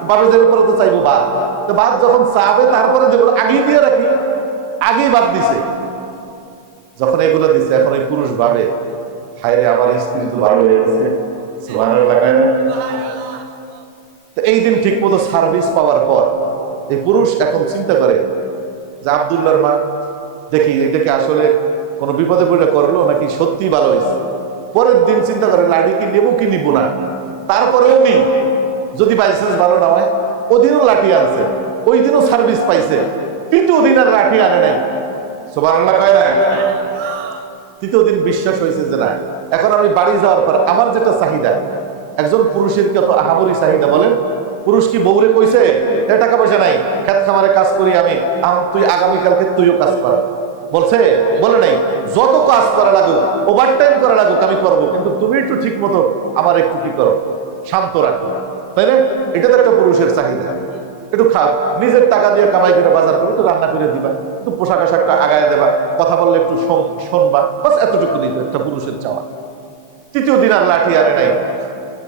বাবেজের উপরে তো চাইবো ভাত, তো ভাত যখন চাবে তারপরে দেবো, আগেই দিয়ে রাখি, আগেই ভাত দিছে। যখন এগুলো দিছে, এখন ওই পুরুষ ভাবে, হায়রে আমার স্ত্রী তো ভালো হয়ে গেছে, এই দিন ঠিক মতো সার্ভিস পাওয়ার পর এই পুরুষ এখন চিন্তা করে যে আব্দুল্লাহর মা, দেখি এটাকে আসলে কোনো বিপদে পড়ে করলো নাকি সত্যি ভালো হয়েছে। পরের দিন চিন্তা করে লাঠি কি নেবো কি নিব না, তারপরেও নি, যদি বাইচান্স ভালো না হয়। ওদিনও লাঠি আনছে, ওই দিনও সার্ভিস পাইছে, তৃতীয় দিন আর লাঠি আনে নাই। সুবহানাল্লাহ কয় না? তৃতীয় দিন বিশ্বাস হয়েছে যে না, এখন আমি বাড়ি যাওয়ার পর আমার যেটা চাহিদা, একজন পুরুষের কত আহামরি চাহিদা বলেন? পুরুষ কি বউরে কইছে টাকা পয়সা নাই, খেত খামারে কাজ করি আমি, তুই আগামীকালকে তুইও কাজ কর, বলছে? বলে নাই। যত কাজ করা লাগুক, ওভার টাইম করা লাগুক আমি করবো, কিন্তু তুমি একটু ঠিক মতো আমার একটু কি করো, শান্ত রাখো, তাই না? এটা তো একটা পুরুষের চাহিদা। একটু খাও, নিজের টাকা দিয়ে কামাই করে বাজার করে একটু রান্না করে দিবা, একটু পোশাক আশাকটা আগায় দেবা, কথা বললে একটু শুনবা, বাস এতটুকু নিবে একটা পুরুষের চাওয়া। তৃতীয় দিন আর লাঠি আনে নাই।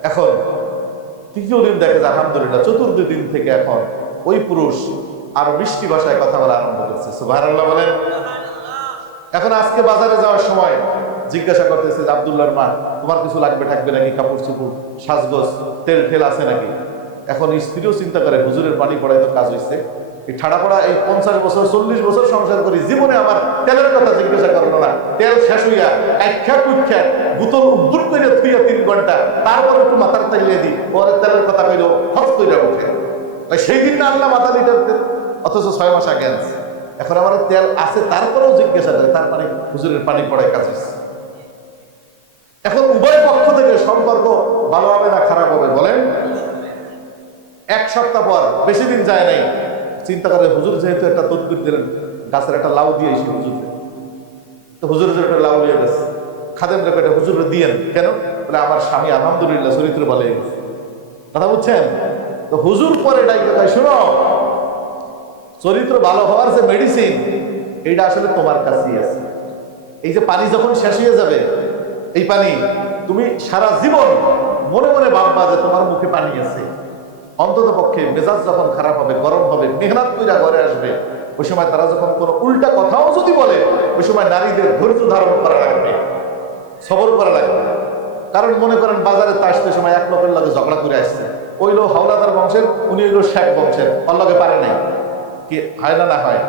এখন তৃতীয় দিন দেখে যে আলহামদুলিল্লাহ, চতুর্থ দিন থেকে এখন ওই পুরুষ আরো মিষ্টি ভাষায় কথা বলা আরম্ভ করছে। সুবহানাল্লাহ বলেন। এখন আজকে বাজারে যাওয়ার সময় জিজ্ঞাসা করতেছে যে আব্দুল্লাহর মা, তোমার কিছু লাগবে থাকবে নাকি, কাপড় চোপড়, সাজগোজ, তেল ঠেল আছে নাকি? এখন স্ত্রীও চিন্তা করে হুজুরের পানি পড়ায় তো কাজ হয়েছে, এই ঠাড়া পড়া এই 50 বছর 40 বছর সংসার করি, জীবনে আমার তেলের কথা জিজ্ঞাসা করলো না। তেল শেষ হইয়া একটা কুখ্যাত বোতল উদ্দুর করে থুইয়া 3 ঘন্টা, তারপর একটু মাথার তাইলে দিই, পরে তেলের কথা কইল হজ কইরা উঠে। সেই দিন না আল্লাহ মাথা লিটারতে, অথচ 6 মাস আগে আনছে। এখন আমার তেল আছে, তারপরেও জিজ্ঞাসা করে, তার মানে হুজুরের পানি পড়ায় কাজ হয়েছে। এখন উভয় পক্ষ থেকে সম্পর্ক ভালো হবে না খারাপ হবে বলেন? এক সপ্তাহ পর, বেশি দিন যায় নাই, চিন্তা করে হুজুর যেহেতু একটা তদবির দিলেন, গাছের একটা লাউ দিয়ে এসে হুজুর, তো হুজুরের একটা লাউ নিয়ে গেছে, খাদেম রেখে এটা হুজুরে দিয়েন কেন? বলে আমার স্বামী আলহামদুলিল্লাহ চরিত্র ভালো হয়ে গেছে। কথা বুঝছেন? তো হুজুর পরে ডাইকে কয়, শুনো, চরিত্র ভালো হওয়ার যে মেডিসিন, এইটা আসলে তোমার কাছেই আছে। এই যে পানি যখন শেষ হয়ে যাবে, এই পানি তুমি সারা জীবন মনে মনে ভাববা যে তোমার মুখে পানি আছে। অন্তত পক্ষে মেজাজ যখন খারাপ হবে, গরম হবে, মেহনত কইরা ঘরে আসবে, ওই সময় তারা যখন কোনো উল্টা কথাও যদি বলে, ওই সময় নারীদের ধৈর্য ধারণ করা লাগবে, সবর করা লাগবে। কারণ মনে করেন বাজারে তো আসতে সময় এক লোকের লগে ঝগড়া করে আসছে, ওই লোক হাওলাদার বংশের, উনি হইল শেখ বংশের, ওর লগে পারে নাই, কি হয় না? না হয়।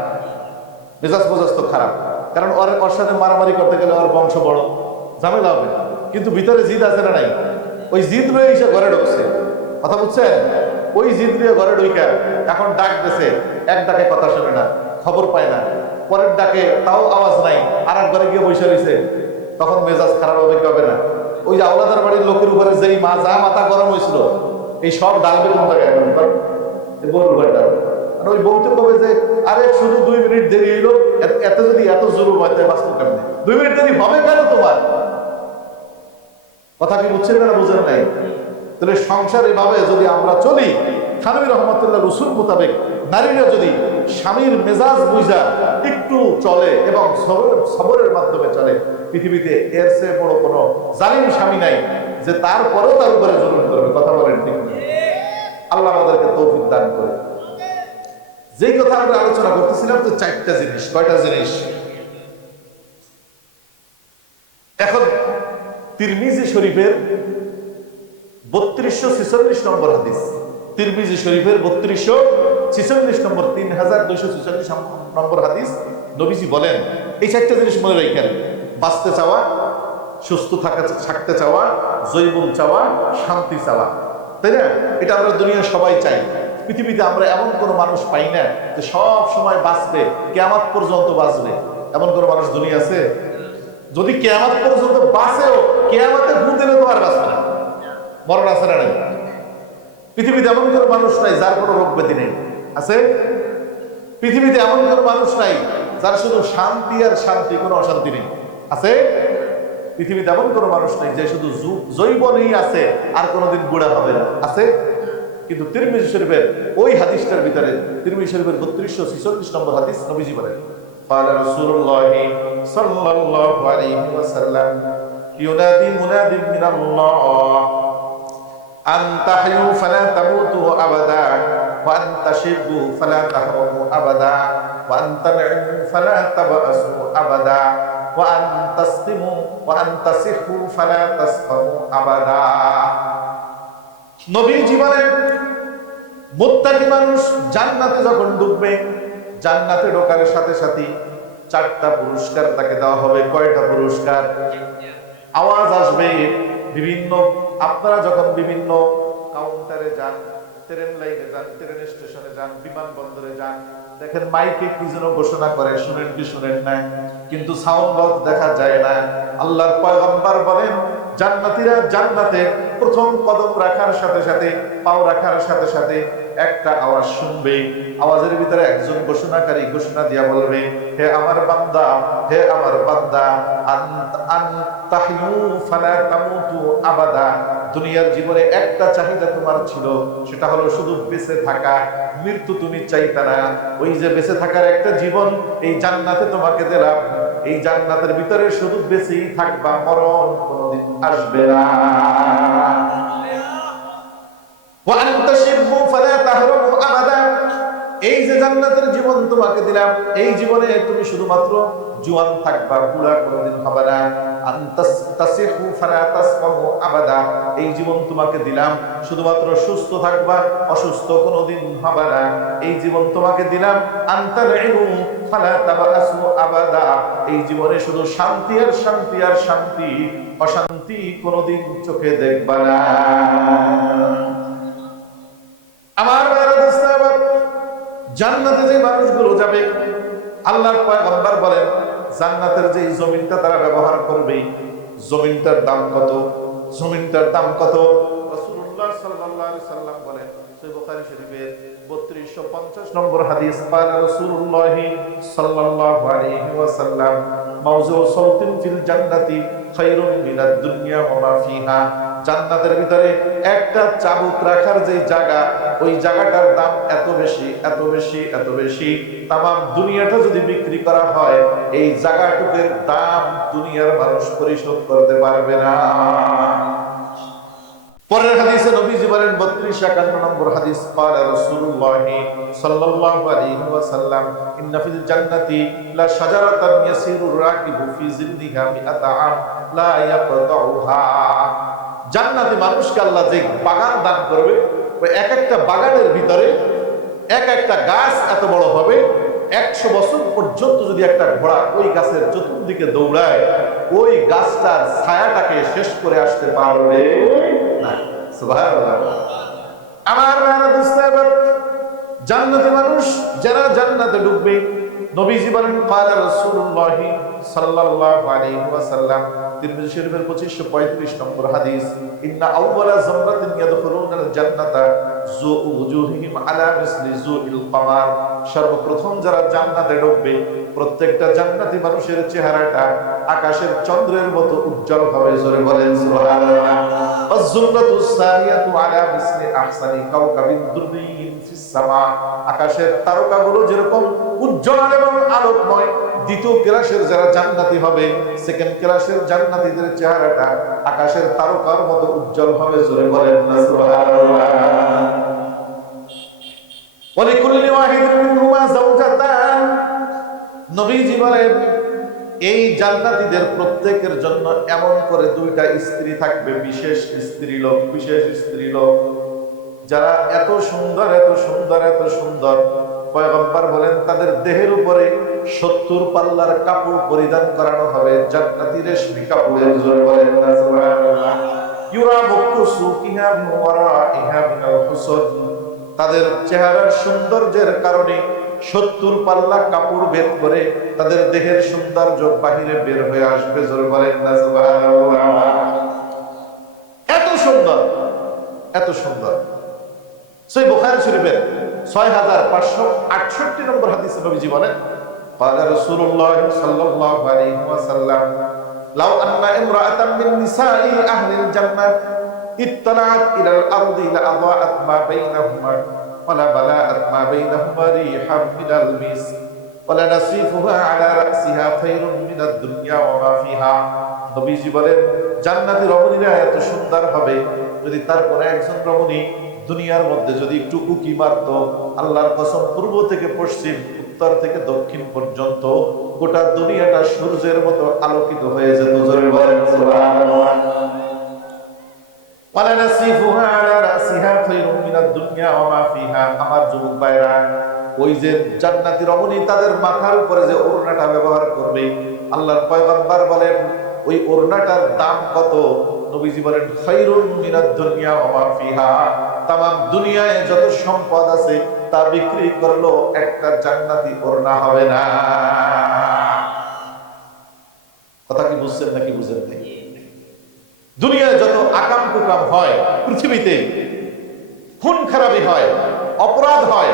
মেজাজ মেজাজ তো খারাপ, কারণ ওর সাথে মারামারি করতে গেলে ওর বংশ বড়, ঝামেলা হবে। কিন্তু ভিতরে জিদ আছে না নাই? ওই জিদ রয়ে এসে ঘরে ঢুকছে। কথা বুঝছেন? ওই জিদ নিয়ে ঘরে ঢুইকা এখন ডাক দিছে, এক ডাকে কথা শোনে না, খবর পায় না, পরের ডাকে তাও আওয়াজ নাই, আর এক ঘরে গিয়ে বসে রয়েছে। তখন মেজাজ খারাপ হবে কি হবে না? ওই যে আওলাদার বাড়ির লোকের উপরে যেই মাথা গরম হয়েছিল, এই সব ডালবে কোন জায়গায় গরুর ঘর ডালবে। আর ওই বউতে কবে যে আরে শুধু 2 মিনিট দেরি হইলো, এত যদি এত জরুর হয় তাই বাস্তব কেমনে 2 মিনিট দেরি হবে কেন তোমার? কথা কি বুঝছেন না বুঝেন নাই? তাহলে সংসার এভাবে যদি আমরা চলি, থানভী রহমতুল্লাহ রসুল মোতাবেক নারীরা যদি স্বামীর মেজাজ বুঝা একটু চলে এবং সবরের মাধ্যমে চলে, পৃথিবীতে এর চেয়ে বড় কোনো জালিম স্বামী নাই যে তারপরেও তার উপরে জুলুম করবে। কথা বলেন ঠিক না? আল্লাহ আমাদেরকে তৌফিক দান করে। যেই কথা আমরা আলোচনা করতেছিলাম যে 4টা জিনিস। কয়টা জিনিস? এখন তিরমিজি শরীফের 3246 নম্বর হাদিস, তিরমিজি শরীফের 3246 নম্বর 3246 নম্বর হাদিস, নবীজি বলেন এই 4টা জিনিস মনে রাখেন: বাঁচতে চাওয়া, সুস্থ থাকতে চাওয়া, জৈবন চাওয়া, শান্তি চাওয়া। তাই না? এটা আমরা দুনিয়া সবাই চাই। পৃথিবীতে আমরা এমন কোনো মানুষ পাই না যে সব সময় বাঁচবে, কিয়ামত পর্যন্ত বাঁচবে। এমন কোনো মানুষ দুনিয়া আছে? যদি কিয়ামত পর্যন্ত বাঁচেও কিয়ামতে ঘুম দিলে তো আর বাঁচবে না, মরণ আছে না নাই? পৃথিবীতে এমন কোনো মানুষ নাই যার কোনো রোগ ব্যাধি নেই, আছে? পৃথিবীতে এমন কোনো মানুষ নাই যার শুধু শান্তি আর শান্তি, কোনো অশান্তি নেই, আছে? পৃথিবীতে এমন কোনো মানুষ নাই যে শুধু জৈবনেই আছে আর কোনোদিন বুড়া হবে না, আছে? কিন্তু তিরমিজি শরীফের ওই হাদিসটার ভিতরে, তিরমিজি শরীফের 3246 নম্বর হাদিস, নবীজি বলেন قال رسول الله صلى الله عليه وسلم ينادي مناد من الله أن تحيوا فلا تموتوا أبدا وأن تشبوا فلا تهرموا أبدا وأن تنعموا فلا تبأسوا أبدا وأن تسقموا وأن تصحوا فلا تسقموا أبدا। নবী জীবনে মুত্তাকি মানুষ জান্নাতে যখন ঢুকবে, জান্নাতে ঢোকার সাথে সাথে 4টা পুরস্কার তাকে দেওয়া হবে। কয়টা পুরস্কার? আওয়াজ আসবে বিভিন্ন, আপনারা যখন বিভিন্ন কাউন্টারে যান, ট্রেন লাইনে যান, ট্রেন স্টেশনে যান, বিমানবন্দরে যান, দেখেন মাইকে কি যেন ঘোষণা করে, শুনেন কি শুনেন না? কিন্তু সাউন্ড বক্স দেখা যায় না। আল্লাহর পয়গম্বর বলেন জান্নাতীরা জান্নাতে প্রথম কদম রাখার সাথে সাথে, পাও রাখার সাথে সাথে একটা আওয়াজ শুনবে। আওয়াজের ভিতরে একজন ঘোষণাকারী ঘোষণা দিয়া বলবে, হে আমার বান্দা, হে আমার বান্দা, আনতাহিউ ফালা তামুতু আবাদা। দুনিয়ার জীবনে একটা চাহিদা তোমার ছিল, সেটা হলো শুধু বেঁচে থাকা। মৃত্যু তুমি চাইতা না। ওই যে বেঁচে থাকার একটা জীবন, এই জান্নাতে তোমাকে দিলাম। এই জান্নাতের ভিতরে শুধু বেঁচেই থাকবা, মরণ কোনোদিন আসবে না। এই যে জান্নাতের জীবন তোমাকে দিলাম, এই জীবনে তুমি শুধুমাত্র জোয়ান থাকবা, বুড়া কোনোদিন হবে না। এই জীবন তোমাকে দিলাম, শুধুমাত্র সুস্থ থাকবা, অসুস্থ কোনোদিন হবে না। এই জীবন তোমাকে দিলাম, এই জীবনে শুধু শান্তি আর শান্তি আর শান্তি, অশান্তি কোনোদিন চোখে দেখবা না। আমার জান্নাতে যে মানুষগুলো যাবে, আল্লাহর পয়গম্বর বলেন জান্নাতের যে জমিনটা তারা ব্যবহার করবে, জমিনটার দাম কত? জমিনটার দাম কত? রাসূলুল্লাহ সাল্লাল্লাহু আলাইহি সাল্লাম বলেন, সহিহ বুখারী শরীফের 3250 নম্বর হাদিস, ক্বালা রাসূলুল্লাহ সাল্লাল্লাহু আলাইহি ওয়াসাল্লাম মাউযু সাউতিন ফিল জান্নাতি খায়রুম মিনাদ দুনিয়া ওয়া মা ফিহা। জান্নাতের ভিতরে একটা চাবুক রাখার যে জায়গা, ওই জায়গাটার দাম এত বেশি, এত বেশি, এত বেশি, তামাম দুনিয়াটা যদি বিক্রি করা হয়, এই জায়গাটুকের দাম দুনিয়ার মানুষ পরিশোধ করতে পারবে না। পরের হাদিসে নবীজি বলেন 3251 নম্বর হাদিস, ক্বালা রাসূলুল্লাহ সাল্লাল্লাহু আলাইহি ওয়াসাল্লাম ইন্না ফিল জান্নাতি লা শাজারাতান ইয়াসিরুর রাকিবু ফি জিল্লিহা মিআতা আম লা ইয়াকতাউহা। জান্নাতে মানুষকে আল্লাহ যে বাগান দান করবে, ওই এক একটা বাগানের ভিতরে এক একটা গাছ এত বড় হবে, 100 বছর পর্যন্ত যদি একটা ঘোড়া ওই গাছের চতুর্দিকে দৌড়ায়, ওই গাছটার ছায়াটাকে শেষ করে আসতে পারবে না। সুবহানাল্লাহ। আমার জান্নাতে মানুষ যারা জান্নাতে ঢুকবে, নবীজি বলেন ক্বালা রাসূলুল্লাহ সাল্লাল্লাহু আলাইহি ওয়াসাল্লাম তিরমিজি শরীফের 2535 নম্বর হাদিস, ইন্না আউওয়ালা জামরাতিন ইয়াদখুলুনাল জান্নাতা যু উজুহিহিম আলা মিসলি যুইল কামার। সর্বপ্রথম যারা জান্নাতে ঢুকবে প্রত্যেকটা জান্নাতি মানুষের চেহারাটা আকাশের চন্দ্রের মতো উজ্জ্বল হবে। জোরে বলেন সুবহানাল্লাহ। ওয়াজ-জুমরাতুস সানিয়াতু আলা মিসলি আহসানি কাওকাবিন দুররিয়িন ফিস সামা। আকাশের তারকাগুলো যেরকম উজ্জ্বল এবং আলোকময়, দ্বিতীয় ক্লাসের যারা জান্নাতি হবে, সেকেন্ড ক্লাসের জান্নাতীদের চেহারাটা আকাশের তারকার মতো উজ্জ্বল হবে। জোরে বলেন না সুবহানাল্লাহ। ওয়ালিকুল্লি ওয়াহিদিন মিনহুমা যাওজাতান। নবীজি বলেন এই জান্নাতীদের প্রত্যেকের জন্য এমন করে দুইটা স্ত্রী থাকবে, বিশেষ স্ত্রীলোক, বিশেষ স্ত্রীলোক যারা এত সুন্দর, এত সুন্দর, এত সুন্দর। পয়গম্বর বলেন তাদের দেহের উপরে 70 পাল্লার কাপড় পরিধান করানো হবে, জান্নাতি রেশমি কাপড়ের। জোরে বলেন না সুবহানাল্লাহ। ইউরা মুক্তু সুকিহা মিন ওয়ারাইহা মিনাল হুসন। তাদের চেহারার সৌন্দর্যের কারণে 70 পাল্লা কাপড় ভেদ করে তাদের দেহের সৌন্দর্য বাহিরে বের হয়ে আসবে। জোরে বলেন না সুবহানাল্লাহ। এত সুন্দর, এত সুন্দর। সহিহ বুখারী শরীফের 6568 নম্বর হাদিসে নবীজি বলেন, ক্বালা রাসূলুল্লাহ সাল্লাল্লাহু আলাইহি ওয়াসাল্লাম, লাউ আন্না ইমরাআতান মিন নিসাই আহলিল জান্নাহ ইত্তালাআত ইলাল আরদি লাআযাআত মা বাইনাহুমা ওয়ালা বালাআত মা বাইনাহুমা রিহাম মিনাল মিস ওয়ালা নাসিফুহা আলা রাসিহা খায়রুম মিনাদ দুনিয়া ওয়া মা ফিহা। নবীজি বলেন জান্নাতি রমণীরা এত সুন্দর হবে, যদি তারপরে একজন রমণী দুনিয়ার মধ্যে যদি একটু উকি মারত, আল্লাহর কসম পূর্ব থেকে পশ্চিম, উত্তর থেকে দক্ষিণ পর্যন্ত গোটা দুনিয়াটা সূর্যের মতো আলোকিত হয়ে যেত। জোরে বলেন সুবহানাল্লাহ। ওয়ালা নাসিফুহা আলা রাসিহা খায়রুম মিনাদ দুনিয়া ওয়া মা ফিহা। আমার যুবক ভাইরা, ওই যে জান্নাতি রমণী তাদের মাথার উপরে যে ওড়নাটা ব্যবহার করবে, আল্লাহর পয়গম্বর বলেন ওই ওড়নাটার দাম কত? নবীজি বলেন খায়রুম মিনাদ দুনিয়া ওয়া মা ফিহা। তামাম দুনিয়ায় যত সম্পদ আছে তা বিক্রি করলো একটা জান্নাতি ওড়না হবে না। কথা কি বুঝছেন নাকি বুঝেন নাই? দুনিয়ায় যত আকাম কুকাম হয়, পৃথিবীতে খুন খারাপি হয়, অপরাধ হয়,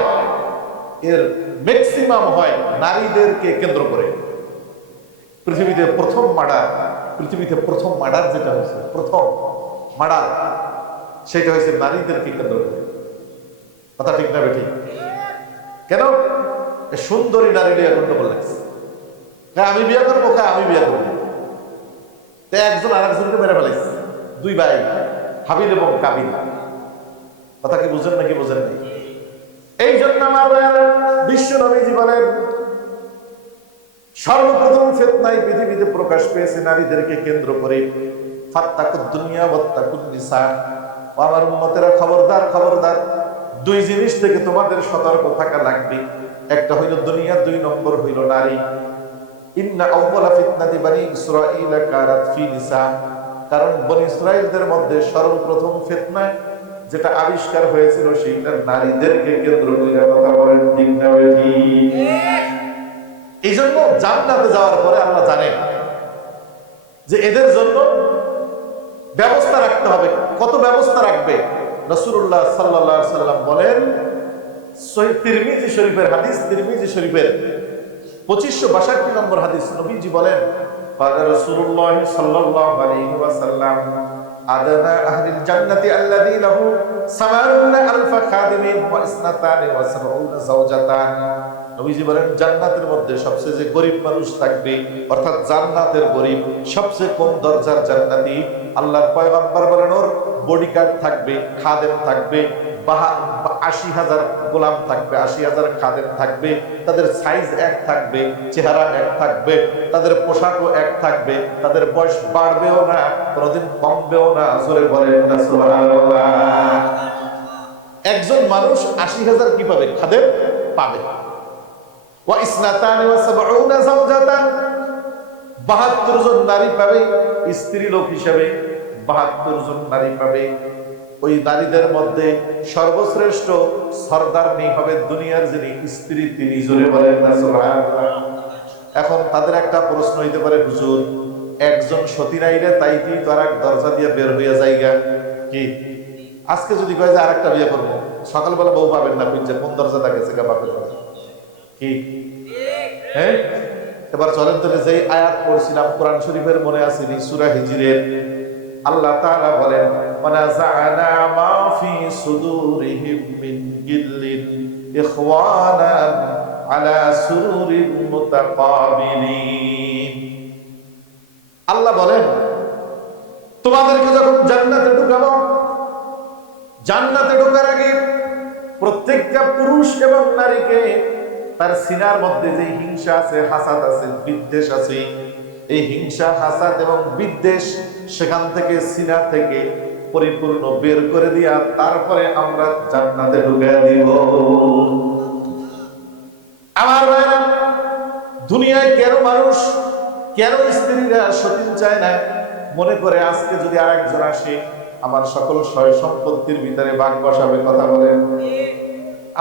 এর ম্যাক্সিমাম হয় নারীদেরকে কেন্দ্র করে। পৃথিবীতে প্রথম মার্ডার যেটা হয়েছে, প্রথম মার্ডার সেটা হয়েছে নারীদেরকে কেন্দ্র করে। কথা ঠিক না বেঠিক? কেন? সুন্দরী নারী বিয়ে গন্ডগোল লাগছে, আমি বিয়ে করবো, আমি বিয়ে করবো। একজন আরেকজনকে মেরে ফেলাইছে, দুই ভাই হাবিল এবং কাবিল। কথা কি বুঝেন নাকি বুঝেন নাই? এই জন্য আমার বিশ্ব নবীজি বলেন সর্বপ্রথম ফিতনায় পৃথিবীতে প্রকাশ পেয়েছে নারীদেরকে কেন্দ্র করে। ফাত্তাকুদ দুনিয়া ওয়াত্তাকুন নিসা। আমার উম্মতেরা খবরদার, খবরদার, দুই জিনিস থেকে তোমাদের সতর্ক থাকা লাগবে। একটা হইল দুনিয়া, 2 নম্বর হইল নারী। ইন্না আউওয়ালা ফিতনাতি বানি ইসরাঈল কারাত ফি নিসা। কারণ বনি ইসরাঈলদের মধ্যে সর্বপ্রথম ফিতনা যেটা আবিষ্কার হয়েছিল সেটা নারীদেরকে কেন্দ্র করে। কথা বলেন ঠিক না ঠিক? এই জন্য জান্নাতে যাওয়ার পরে আল্লাহ জানেন যে এদের জন্য ব্যবস্থা রাখতে হবে। কত ব্যবস্থা রাখবে? রাসূলুল্লাহ সাল্লাল্লাহু আলাইহি সাল্লাম বলেন, সহিহ তিরমিজি শরীফের হাদিস, তিরমিজি শরীফের 2562 নম্বর হাদিস, নবীজি বলেন, ক্বালা রাসূলুল্লাহ সাল্লাল্লাহু আলাইহি ওয়াসাল্লাম, আদানা আহলিল জান্নাতি আল্লাযী লাহু 70000 খাদিমিন ওয়া 72 যাওজাতান। নবীজি বলেন জান্নাতের মধ্যে সবচেয়ে যে গরিব মানুষ থাকবে, অর্থাৎ জান্নাতের গরিব, সবচেয়ে কম দরজার জান্নাতি, আল্লাহর পয়গম্বর বলেন ওর বডিগার্ড থাকবে, খাদেম থাকবে, ৮০,০০০ গোলাম থাকবে, ৮০,০০০ খাদেম থাকবে। তাদের সাইজ এক থাকবে, চেহারা এক থাকবে, তাদের পোশাকও এক থাকবে, তাদের বয়স বাড়বেও না, কোনোদিন কমবেও না। জোরে বলেন না সুবহানাল্লাহ। একজন মানুষ ৮০,০০০ কি পাবে? খাদেম পাবে। ওয়া ইসনাতানি ওয়া সাবউনা যাওজাতান, ৭২ জন নারী পাবে স্ত্রী লোক হিসেবে, ৭২ জন নারী পাবে। ওই নারীদের মধ্যে সর্বশ্রেষ্ঠ সরদারনি হবে দুনিয়ার যিনি স্ত্রী, তিনি। জোরে বলেন না সুবহানাল্লাহ। এখন তাদের একটা প্রশ্ন হইতে পারে, হুজুর একজন সতী নাইলে তাইতি তো আর এক দরজা দিয়ে বের হইয়া যাইগা কি আজকে যদি কয় যে আরেকটা বিয়ে করবো সকালবেলা বউ পাবেন না বুঝছে কোন দরজা দেখেছে গা বাপের দরজা কি হ্যাঁ এবার চলেন তবে যেই আয়াত পড়ছিলাম কোরআন শরীফের মনে আসেনি সূরা হিজরের আল্লাহ তাআলা বলেন ওয়ানাযা'না মা ফি সুদুরিহিম মিন গিল্লিন ইখওয়ানান আলা সুরুরিন মুতাকাবিলিন। আল্লাহ বলেন তোমাদেরকে যখন জান্নাতে ঢুকাবো, জান্নাতে ঢোকার আগে প্রত্যেকটা পুরুষ এবং নারীকে তার সিনার মধ্যে যে হিংসা আছে, হাসাদ আছে, বিদ্বেষ আছে, এই হিংসা, হাসাদ এবং বিদ্বেষ সেখান থেকে সিনা থেকে পরিপূর্ণ বের করে দিয়া তারপরে আমরা জান্নাতে ঢুকিয়ে দিব। আমার ভাইরা, দুনিয়ায় কেন মানুষ, কেন স্ত্রীরা সতীন চায় না? মনে করে আজকে যদি আরেকজন আসে আমার সকল সয় সম্পত্তির ভিতরে ভাগ বসাবে, কথা বলেন,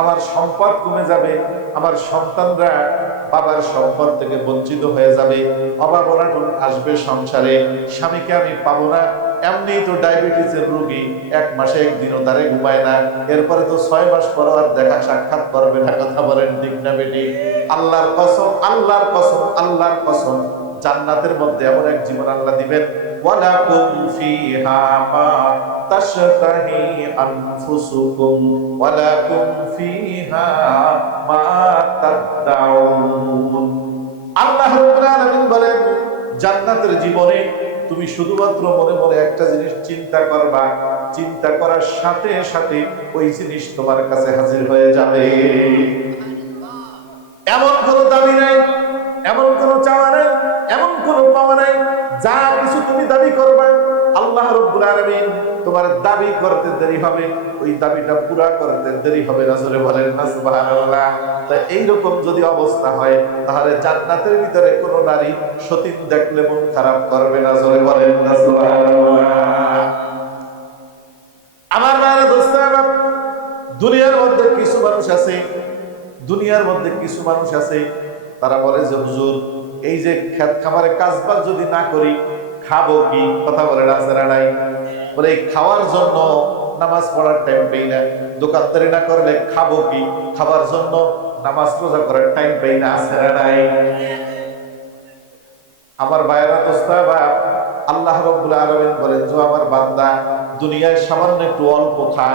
আমার সম্পদ কমে যাবে, আমার সন্তানরা বাবার সম্পদ থেকে বঞ্চিত হয়ে যাবে, অভাব অনটন আসবে সংসারে, স্বামীকে আমি পাবো না। এমনি তো ডায়াবেটিসের রোগী, এক মাসে একদিনও তারে ঘুমায় না, এরপরে তো 6 মাস পর আর দেখা সাক্ষাৎ করবে না, কথা বলেন ঠিক না বেটি? আল্লাহর কসম, আল্লাহর কসম, আল্লাহর কসম, জান্নাতের মধ্যে এমন এক জীবন আল্লাহ দিবেন, ওয়ালাকুম ফিহা মা তাশতাহি আনফুসুকুম ওয়ালাকুম ফিহা মা তাদউন। আল্লাহ রাব্বুল আলামিন বলেন জান্নাতের জীবনে তুমি শুধুমাত্র মনে মনে একটা জিনিস চিন্তা করবা, চিন্তা করার সাথে সাথে ওই জিনিস তোমার কাছে হাজির হয়ে যাবে। এমন কোনো দাবি নাই, এমন কোনো চাওয়া নাই, এমন কোনো পাওয়া নাই, যা কিছু তুমি দাবি করবা আল্লাহ রাব্বুল আলামিন তোমার দাবি করতে দেরি হবে, ওই দাবিটা পুরা করতে দেরি হবে না। জোরে বলেন না সুবহানাল্লাহ। তাই এইরকম যদি অবস্থা হয় তাহলে জান্নাতের ভিতরে কোন নারী সতীন দেখলে মন খারাপ করবে না। জোরে বলেন না সুবহানাল্লাহ। আমার ভাইরা, দোস্তেরা, দুনিয়ার মধ্যে কিছু মানুষ আছে, দুনিয়ার মধ্যে কিছু মানুষ আছে তারা বলে যে হুজুর এই যে খেত খামারে কাজবাজ যদি না করি খাবো কি, কথা বলে না, আছে না নাই? বলে এই খাওয়ার জন্য নামাজ পড়ার টাইম পাই না, দোকানদারি না করলে খাবো কি, খাবার জন্য নামাজ রোজা করার টাইম পাই না, আছে না নাই? আমার ভাইয়েরা, দোস্তেরা, আল্লাহ রাব্বুল আলামিন বলেন যে আমার বান্দা দুনিয়ায় সামান্য একটু অল্প খা,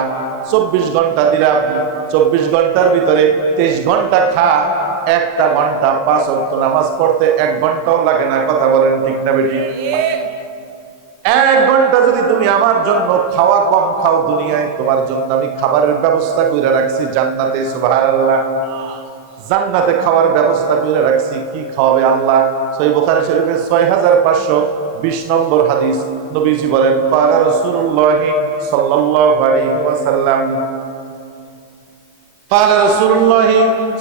24 ঘন্টা দিলাম, 24 ঘন্টার ভিতরে 23 ঘন্টা খা, একটা ঘন্টা 5 ওয়াক্ত নামাজ পড়তে 1 ঘন্টাও লাগে না, কথা বলেন ঠিক না বেটি? 1 ঘন্টা যদি তুমি আমার জন্য খাওয়া কম খাও, দুনিয়ায় তোমার জন্য আমি খাবারের ব্যবস্থা করে রাখছি জান্নাতে। সুবহানাল্লাহ। জান্নাতে খাওয়ার ব্যবস্থা করে রাখছি। কি খাওয়াবে আল্লাহ? সহিহ বুখারী শরীফের 6520 নম্বর হাদিস, নবীজি বলেন ক্বালা রাসূলুল্লাহ সাল্লাল্লাহু আলাইহি ওয়াসাল্লাম, ক্বালা রাসূলুল্লাহ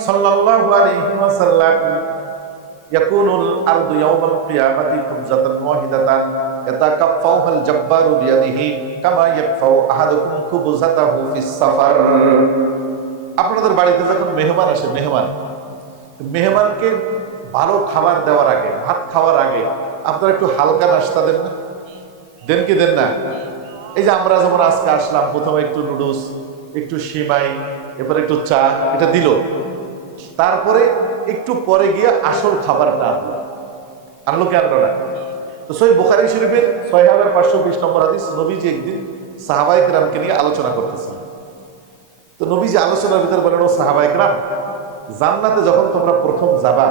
সাল্লাল্লাহু আলাইহি ওয়াসাল্লাম ইয়াকুনুল আরদু ইয়াওমাল কিয়ামাতি কুবজাতান ওয়াহিদাতান ইয়াতাকাফফাউহাল জাব্বারু বিয়াদিহি কামা ইয়াকফাউ আহাদুকুম কুবজাতাহু ফিস সাফার। আপনাদের বাড়িতে যখন মেহমান আসে, মেহমানকে ভালো খাবার দেওয়ার আগে, ভাত খাওয়ার আগে আপনারা একটু হালকা নাস্তা দেন না? দেন কি দেন না? এই যে আমরা যেমন আজকে আসলাম, প্রথমে একটু নুডলস, একটু সিমাই, এরপর একটু চা, এটা দিল, তারপরে একটু পরে গিয়ে আসল খাবারটা আনলো কি আনলো না? তো সহিহ বুখারী শরীফের 6520 নম্বর হাদিস, নবীজি একদিন সাহাবায়ে কেরামকে নিয়ে আলোচনা করতেছেন। তো নবীজি আলোচনার ভিতরে বলেন, ও সাহাবায়ে কেরাম, জান্নাতে যখন তোমরা প্রথম যাবা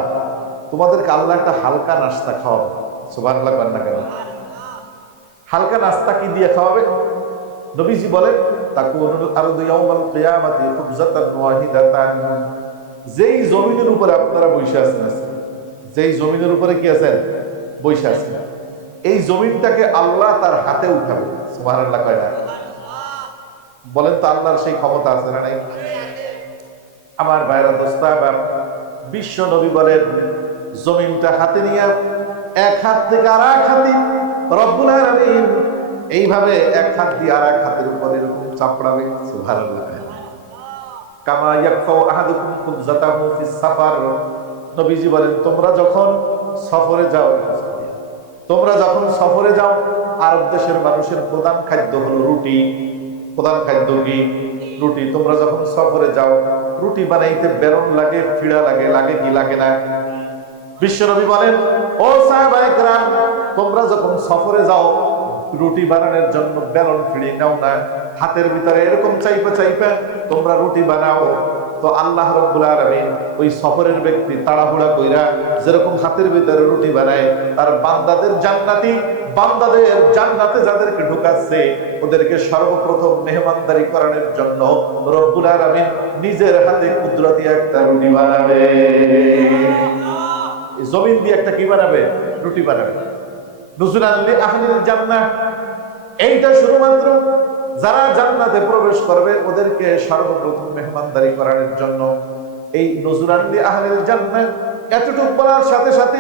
তোমাদেরকে আল্লাহ একটা হালকা নাস্তা খাওয়াবে। সুবহানাল্লাহ বলেন না কেন? হালকা নাস্তা কি দিয়ে খাওয়াবে? নবীজি বলেন তাকুনুল আরদু ইয়াওমাল কিয়ামাতি কুবজাতান ওয়াহিদাতান। যেই জমিনের উপরে আপনারা বসে আছেন, যেই জমিনের উপরে কি আছেন? বসে আছেন, এই জমিনটাকে আল্লাহ তার হাতে উঠাবে। সুবহানাল্লাহ কয় না? বলেন তো আল্লাহর সেই ক্ষমতা আছে না নাই? আমার ভাইরা, দোস্তেরা, বিশ্ব নবী বলেন জমিনটা হাতে নিয়ে এক হাত থেকে আর এক হাতে রব্বুল আলামিন এইভাবে এক হাত দিয়ে আর এক হাতের উপর এরকম চাপড়াবে। সুবহানাল্লাহ। কামা ইয়াকফাউ আহাদুকুম কুবজাতাহু ফিস সাফার। নবীজি বলেন তোমরা যখন সফরে যাও, তোমরা যখন সফরে যাও, আরব দেশের মানুষের প্রধান খাদ্য হলো রুটি। প্রধান খাদ্য কি? রুটি। তোমরা যখন সফরে যাও, রুটি বানাইতে বেরন লাগে, ফিড়া লাগে, লাগে কি লাগে না? বিশ্বনবী বলেন, ও সাহাবায়ে কেরাম, তোমরা যখন সফরে যাও, রুটি বানানোর জন্য বেলন ফিড়ে নাও না, হাতের ভিতরে এরকম চাইপা চাইপা তোমরা রুটি বানাও। তো আল্লাহ রাব্বুল আলামিন ওই সফরের ব্যক্তি তাড়াহুড়া কইরা যেরকম হাতের ভিতরে রুটি বানায়, তার বান্দাদের জান্নাতে যাদেরকে ঢুকাচ্ছে, ওদেরকে সর্বপ্রথম মেহমানদারি করানোর জন্য রব্বুল আলামিন নিজের হাতে কুদরতি একটা রুটি বানাবে। জমিন দিয়ে একটা কি বানাবে? রুটি বানাবে। নুজুলান লি আহলিল জান্নাহ, এইটা শুধুমাত্র যারা জান্নাতে প্রবেশ করবে ওদেরকে সর্বপ্রথম মেহমানদারি করানোর জন্য। এই নুজুলান লি আহলিল জান্নাহ এতটুকু বলার সাথে সাথে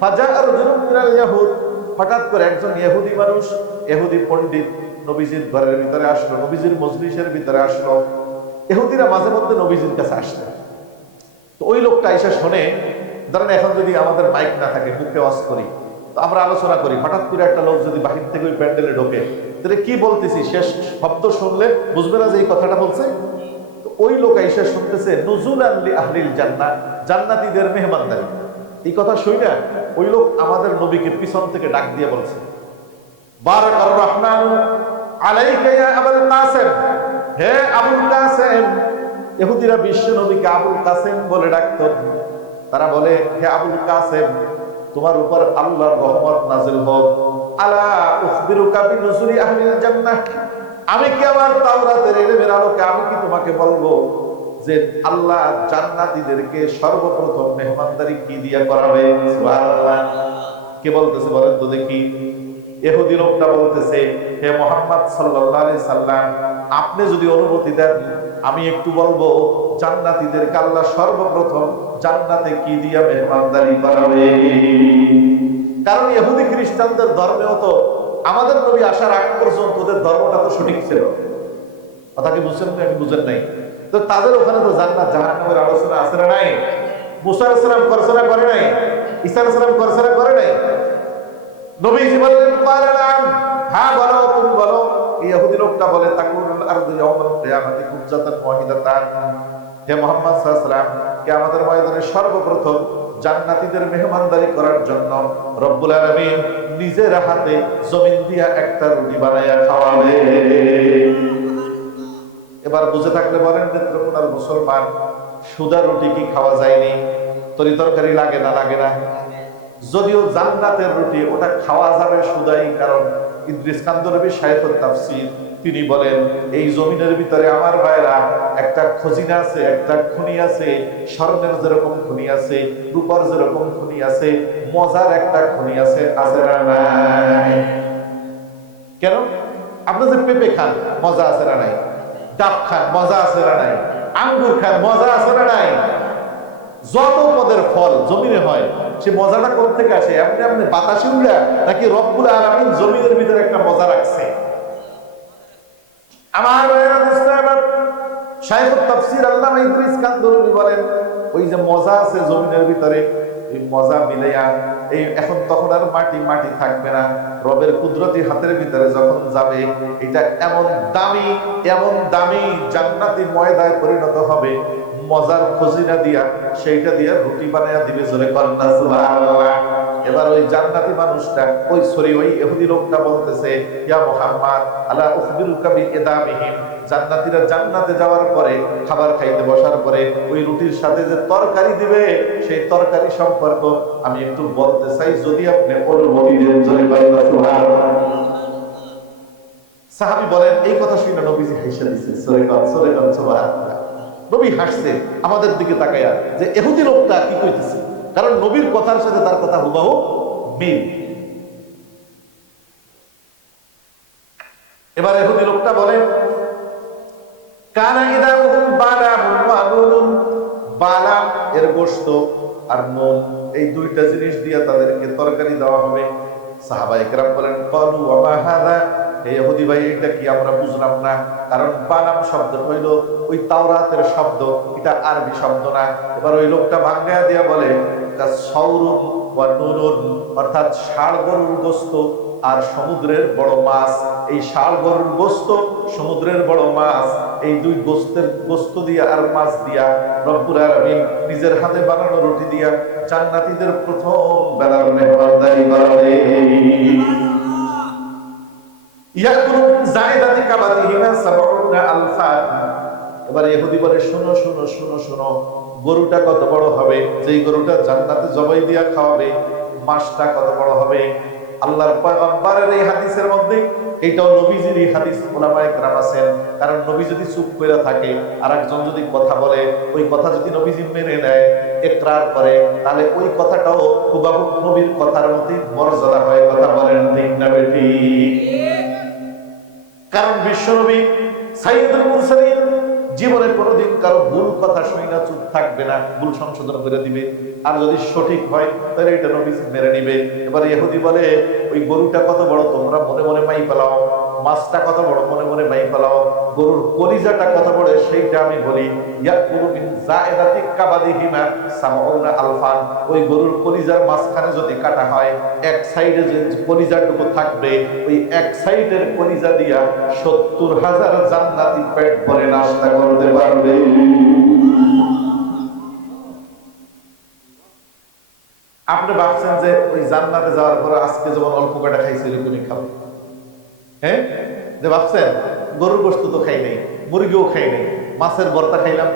ফাজা রাজুলুম মিনাল ইয়াহুদ, হঠাৎ করে একজন ইহুদি মানুষ, ইহুদি পণ্ডিত নবীজির ঘরের ভিতরে আসলো, নবীজির মজলিসের ভিতরে আসলো। ইহুদিরা মাঝে মধ্যে নবীজির কাছে আসতো। তো ওই লোকটা এসে শোনে, ধরেন এখন যদি আমাদের মাইক না থাকে, মুখে ওয়াজ করি, তো আমরা আলোচনা করি, হঠাৎ করে একটা লোক যদি বাহির থেকে ওই প্যান্ডেলে ঢোকে, তাহলে কি বলতেছি শেষ শব্দ শুনলে বুঝবে না যে এই কথাটা বলছে। তো ওই লোক এসে শুনতেছে নুজুলান লি আহলিল জান্নাহ, জান্নাতীদের মেহমানদারি। এই কথা শুই না ওই লোক আমাদের নবীকে পিছন থেকে ডাক দিয়ে বলছে, বারাকার রহমানু আলাইকা ইয়া আবুল কাসেম, হে আবুল কাসেম। ইহুদিরা বিশ্ব নবীকে আবুল কাসেম বলে ডাকতো। তারা বলে, হে আবুল কাসেম, তোমার উপর আল্লাহর রহমত নাযিল হোক। আলা উখবিরুকা বিনুজুলি আহলিল জান্নাহ, আমি কি আমার তাওরাতের ইলমের আলোকে আমি কি তোমাকে বলবো যে আল্লাহ জান্নাতীদেরকে সর্বপ্রথম মেহমানদারি কি দিয়া করাবে? সুবহানাল্লাহ। কে বলতেছে বলেন তো দেখি? ইহুদি লোকটা বলতেছে, হে মুহাম্মদ সাল্লাল্লাহু আলাইহি সাল্লাম, আপনি যদি অনুমতি দেন আমি একটু বলবো জান্নাতীদেরকে আল্লাহ সর্বপ্রথম জান্নাতে কি দিয়া মেহমানদারি করাবে। কারণ ইহুদি খ্রিস্টানদের ধর্মেও তো আমাদের নবী আসার আগ পর্যন্ত ওদের ধর্মটা তো সঠিক ছিল। কথা কি বুঝছেন? আমি বুঝেন নাই? তো তাদের ওখানে তো জান্নাত জাহান্নামের আলোচনা আছে না নাই? মুসা আলাইহিস সালাম করছে না করে নাই? ঈসা আলাইহিস সালাম করছে না করে নাই? নবীজি বললেন পারলাম, হ্যাঁ বলো, তুমি বলো। ইহুদি লোকটা বলে, তাকুনুল আরদু ইয়াউমাল কিয়ামাতি কুজ্জাতান ওয়াহিদাতান, হে মুহাম্মদ সাল্লাল্লাহু আলাইহি ওয়াসাল্লাম, কিয়ামতের ময়দানে সর্বপ্রথম জান্নাতীদের মেহমানদারি করার জন্য রব্বুল আলামিন নিজের হাতে জমিন দিয়া একটা রুটি বানাইয়া খাওয়াবে। এবার বুঝে থাকলে বলেন, নেত্রকোনার মুসলমান, সুদা রুটি কি খাওয়া যায়নি? তরি তরকারি লাগে না? লাগে না? যদিও জান্নাতের রুটি ওটা খাওয়া যাবে সুদাই, কারণ ইদ্রিস কান্দরবী শায়খুত তাফসীর তিনি বলেন, এই জমিনের ভিতরে আমার ভাইরা একটা খজিনা আছে, একটা খনি আছে, স্বর্ণের যেরকম খনি আছে, রূপার যেরকম খনি আছে, মজার একটা খনি আছে, আছে না নাই? কেন? আপনি যে পেঁপে খান, মজা আছে না নাই? ডাব খান, মজা আছে না নাই? আঙ্গুর খান, মজা আছে না নাই? যত পদের ফল জমিনে হয়, সে মজাটা কোথা থেকে আসে? এমনি এমনি বাতাসে উড়া, নাকি রব্বুল আলামিন জমিনের ভিতরে একটা মজা রাখছে? আমার ভাইরা মুস্তাহাব, শায়খুত তাফসীর আল্লামা ইদ্রিস কান্দরবী বলেন, ওই যে মজা আছে জমিনের ভিতরে, এই মজা মিলাইয়া এই এখন তখন আর মাটি মাটি থাকবে না, রবের কুদরতি হাতের ভিতরে যখন যাবে, এটা এমন দামি জান্নাতি ময়দায় পরিণত হবে, মজার খজিনা দিয়া সেইটা দিয়া রুটি বানাইয়া দিবে, জোরে কন্না সুবহানাল্লাহ। এবার ওই জান্নাতি মানুষটা ওই ইহুদি লোকটা বলতেছে, ইয়া মুহাম্মদ আলা উখবিরুকা বিইদামিহিম, জান্নাতীরা জান্নাতে যাওয়ার পরে, খাবার খাইতে বসার পরে ওই রুটির সাথে যে তরকারি দিবে, সেই তরকারি সম্পর্ক আমি একটু বলতে চাই, যদি আপনি অনুমতি দেন। জোরে কন্না সুবহানাল্লাহ। সাহাবী বলেন, এই কথা শুনে নবীজি হাসিয়া দিয়েছে, জোরে কন্না সুবহানাল্লাহ। নবী হাসছে আমাদের দিকে তাকায়া, যে ইহুদি লোকটা কি কইতেছে, কারণ নবীর কথার সাথে তার কথা হুবহু মিল। এবার ইহুদি লোকটা বলে, কানা ইদাহুম বালাহুম ওয়া নুন, বালা এর গোশত আর নুন, এই দুইটা জিনিস দিয়ে তাদেরকে তরকারি দেওয়া হবে। সাহাবায়ে কেরাম বলেন, ক্বালু ওয়া মা হাযা, এই ইহুদি ভাই এটা কি আমরা বুঝলাম না, কারণ বানাম শব্দ হইল ওই তাওরাতের শব্দ, এটা আরবি শব্দ না। এবার ওই লোকটা ভাঙ্গায়া দিয়া বলে সৌরুন ওয়া নুরুন, অর্থাৎ ষাঁড় গরুর গোস্ত আর সমুদ্রের বড় মাছ। এই ষাঁড় গরুর গোস্ত, সমুদ্রের বড় মাছ, এই দুই গোস্ত দিয়া আর মাছ দিয়া রব্বুল আলামিন নিজের হাতে বানানো রুটি দিয়া জান্নাতীদের প্রথম বেলার মেহমানদারি করে। ইয়াকুলু যায়দাতি কাবাতিহিমা সাবউনা আলফান। এবার ইহুদি বলে শোনো শোনো শোনো শোনো, গরুটা কত বড় হবে, যেই গরুটা জান্নাতে জবাই দিয়া খাওয়াবে, মাছটা কত বড় হবে। আল্লাহর পয়গম্বরের এই হাদিসের মধ্যে, এইটাও নবীজির এই হাদিস, উলামায়ে কেরাম আছেন, কারণ নবী যদি চুপ করে থাকে আর একজন যদি কথা বলে, ওই কথা যদি নবীজি মেনে নেয়, ইকরার করে, তাহলে ওই কথাটাও হুবহু নবীর কথার মতই মর্যাদা হয়। কথা বলেন ঠিক না বেঠিক? কারণ বিশ্বনবী সাইয়্যিদুল মুরসালিন জীবনে কোনোদিন কারো ভুল কথা শুনে না চুপ থাকবে না, ভুল সংশোধন করে দিবে, আর যদি সঠিক হয় তাহলে এটা নবী মেনে নিবে। এবার ইহুদি বলে ওই গরুটা কত বড় তোমরা মনে মনে মাই ফেলাও, মাছটা কত বড় মনে মনে মাই ফেলাও, গরুর কলিজাটা কত বড় সেইটা আমি বলি। ইয়াকুলু মিন যায়দাতি কাবাদিহিমা সাবউনা আলফান। ওই গরুর কলিজার মাঝখানে যদি কাটা হয়, এক সাইডে যে কলিজাটুকু থাকবে, ওই এক সাইডের কলিজা দিয়া ৭০,০০০ জান্নাতি পেট ভরে নাস্তা করতে পারবে। আপনি ভাবছেন যে ওই জান্নাতে যাওয়ার পরে আজকে যেমন অল্প কাটা খাইছিল তুমি খাও, হ্যাঁ? যে ভাবছেন গরুর গোশত তো খাই নাই, মুরগিও খাই নাই, মাছের ভর্তা খাইলাম,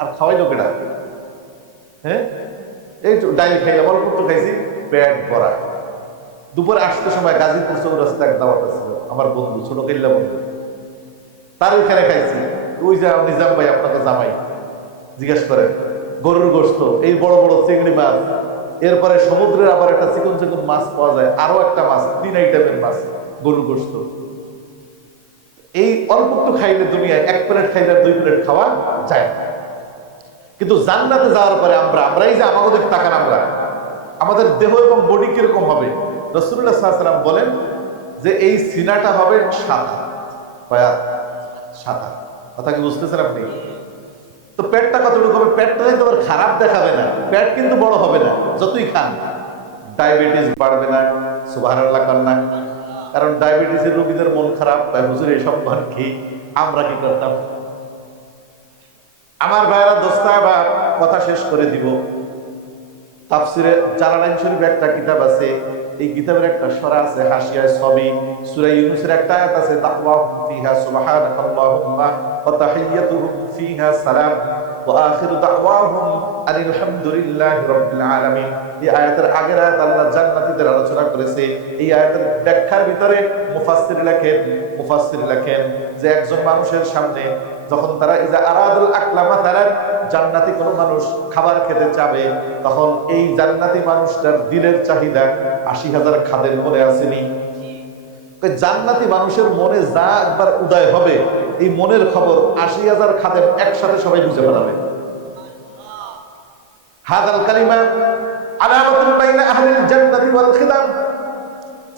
আর খাওয়াইলো কেডা? হ্যাঁ, এই ডাইল খাইলাম, অল্প একটু খাইছি, পেট ভরা। দুপুরে আসতে সময় গাজীপুর চৌরাস্তা এক দাওয়াত ছিল, আমার বন্ধু, ছোট কেল্লা বন্ধু, তার ওইখানে খাইছি। ওই যে নিজাম ভাই আপনাকে জামাই জিজ্ঞেস করেন, গরুর গোশত, এই বড় বড় চিংড়ি মাছ, এরপরে সমুদ্রের আবার একটা চিকন চিকন মাছ পাওয়া যায়, আরো একটা মাছ, 3 আইটেমের মাছ, গরুর গোশত। এই অল্প একটু খাইলে দুনিয়ায় 1 প্লেট খাইলে 2 প্লেট খাওয়া যায় না। কিন্তু জান্নাতে যাওয়ার পরে আমরা এই যে আমাদের তাকান, আমরা আমাদের দেহ এবং বডি কিরকম হবে? রাসূলুল্লাহ সাল্লাল্লাহু আলাইহি ওয়াসাল্লাম বলেন যে এই সিনাটা হবে সাদা, সাদা। কথা কি বুঝতেছেন আপনি? তো পেটটা কতটুকু হবে? পেটটা কিন্তু আবার খারাপ দেখাবে না, পেট কিন্তু বড় হবে না যতই খান। ডায়াবেটিস বাড়বে না, সুবহানাল্লাহ কান না। কারণ ডায়াবেটিসের রোগীদের মন খারাপ, হুজুর এসব মান কি, আমরা কি করতাম? আমার ভাইরা দোস্তা বা কথা শেষ করে দিব। তাফসিরে জালালাইন শরীফে একটা কিতাব আছে, এই কিতাবের একটা সূরা আছে হাসিয়ায় সবই, সূরা ইউনূসের একটা আয়াত আছে, তাকওয়াহুম ফিহা সুবহানাকাল্লাহুম্মা ওয়া তাহিয়্যাতুহুম ফিহা সালাম ওয়া আখিরু দাওয়াহুম আনিল হামদুলিল্লাহি রাব্বিল আলামিন। এই আয়াতের আগের আয়াত আল্লাহ জান্নাতীদের আলোচনা করেছে। এই আয়াতের ব্যাখ্যার ভিতরে মুফাসসির লেখেন যে একজন মানুষের সামনে যখন তারা ইজা আরাদুল আকলা মাতালান, জান্নাতি কোন মানুষ খাবার খেতে চাবে, তখন এই জান্নাতি মানুষটার দিলের চাহিদা ৮০,০০০ খাদের মনে আসেনি। জান্নাতি মানুষের মনে যা একবার উদয় হবে, এই মনের খবর ৮০,০০০ খাদেম একসাথে সবাই বুঝে ফেলাবে। হাদাল কালিমা আলামাতুন বাইনা আহলিল জান্নাতি ওয়াল খিদাম।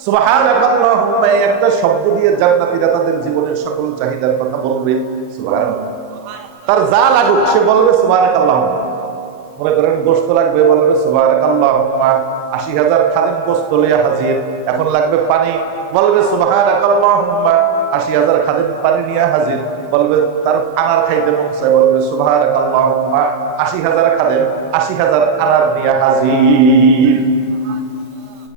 সুবহানাল্লাহুম্মা, একটা শব্দ দিয়ে জান্নাতীরা তাদের জীবনের সকল চাহিদার কথা বলবে। সুবহানাল্লাহ, তার যা লাগুক সে বলবে সুবহানাল্লাহুম্মা। মনে করেন গোশত লাগবে, বলবে সুবহানাল্লাহুম্মা। ৮০,০০০ খাদেম গোশত লইয়া হাজির, এখন লাগবে পানি, বলবে সুবহানাল্লাহুম্মা। ৮০,০০০ খাদেম পানি নিয়ে হাজির, বলবে তার আনার খাইতে মন চায়, বলবে সুবহানাল্লাহুম্মা। ৮০,০০০ খাদেম ৮০,০০০ আনার নিয়ে হাজির।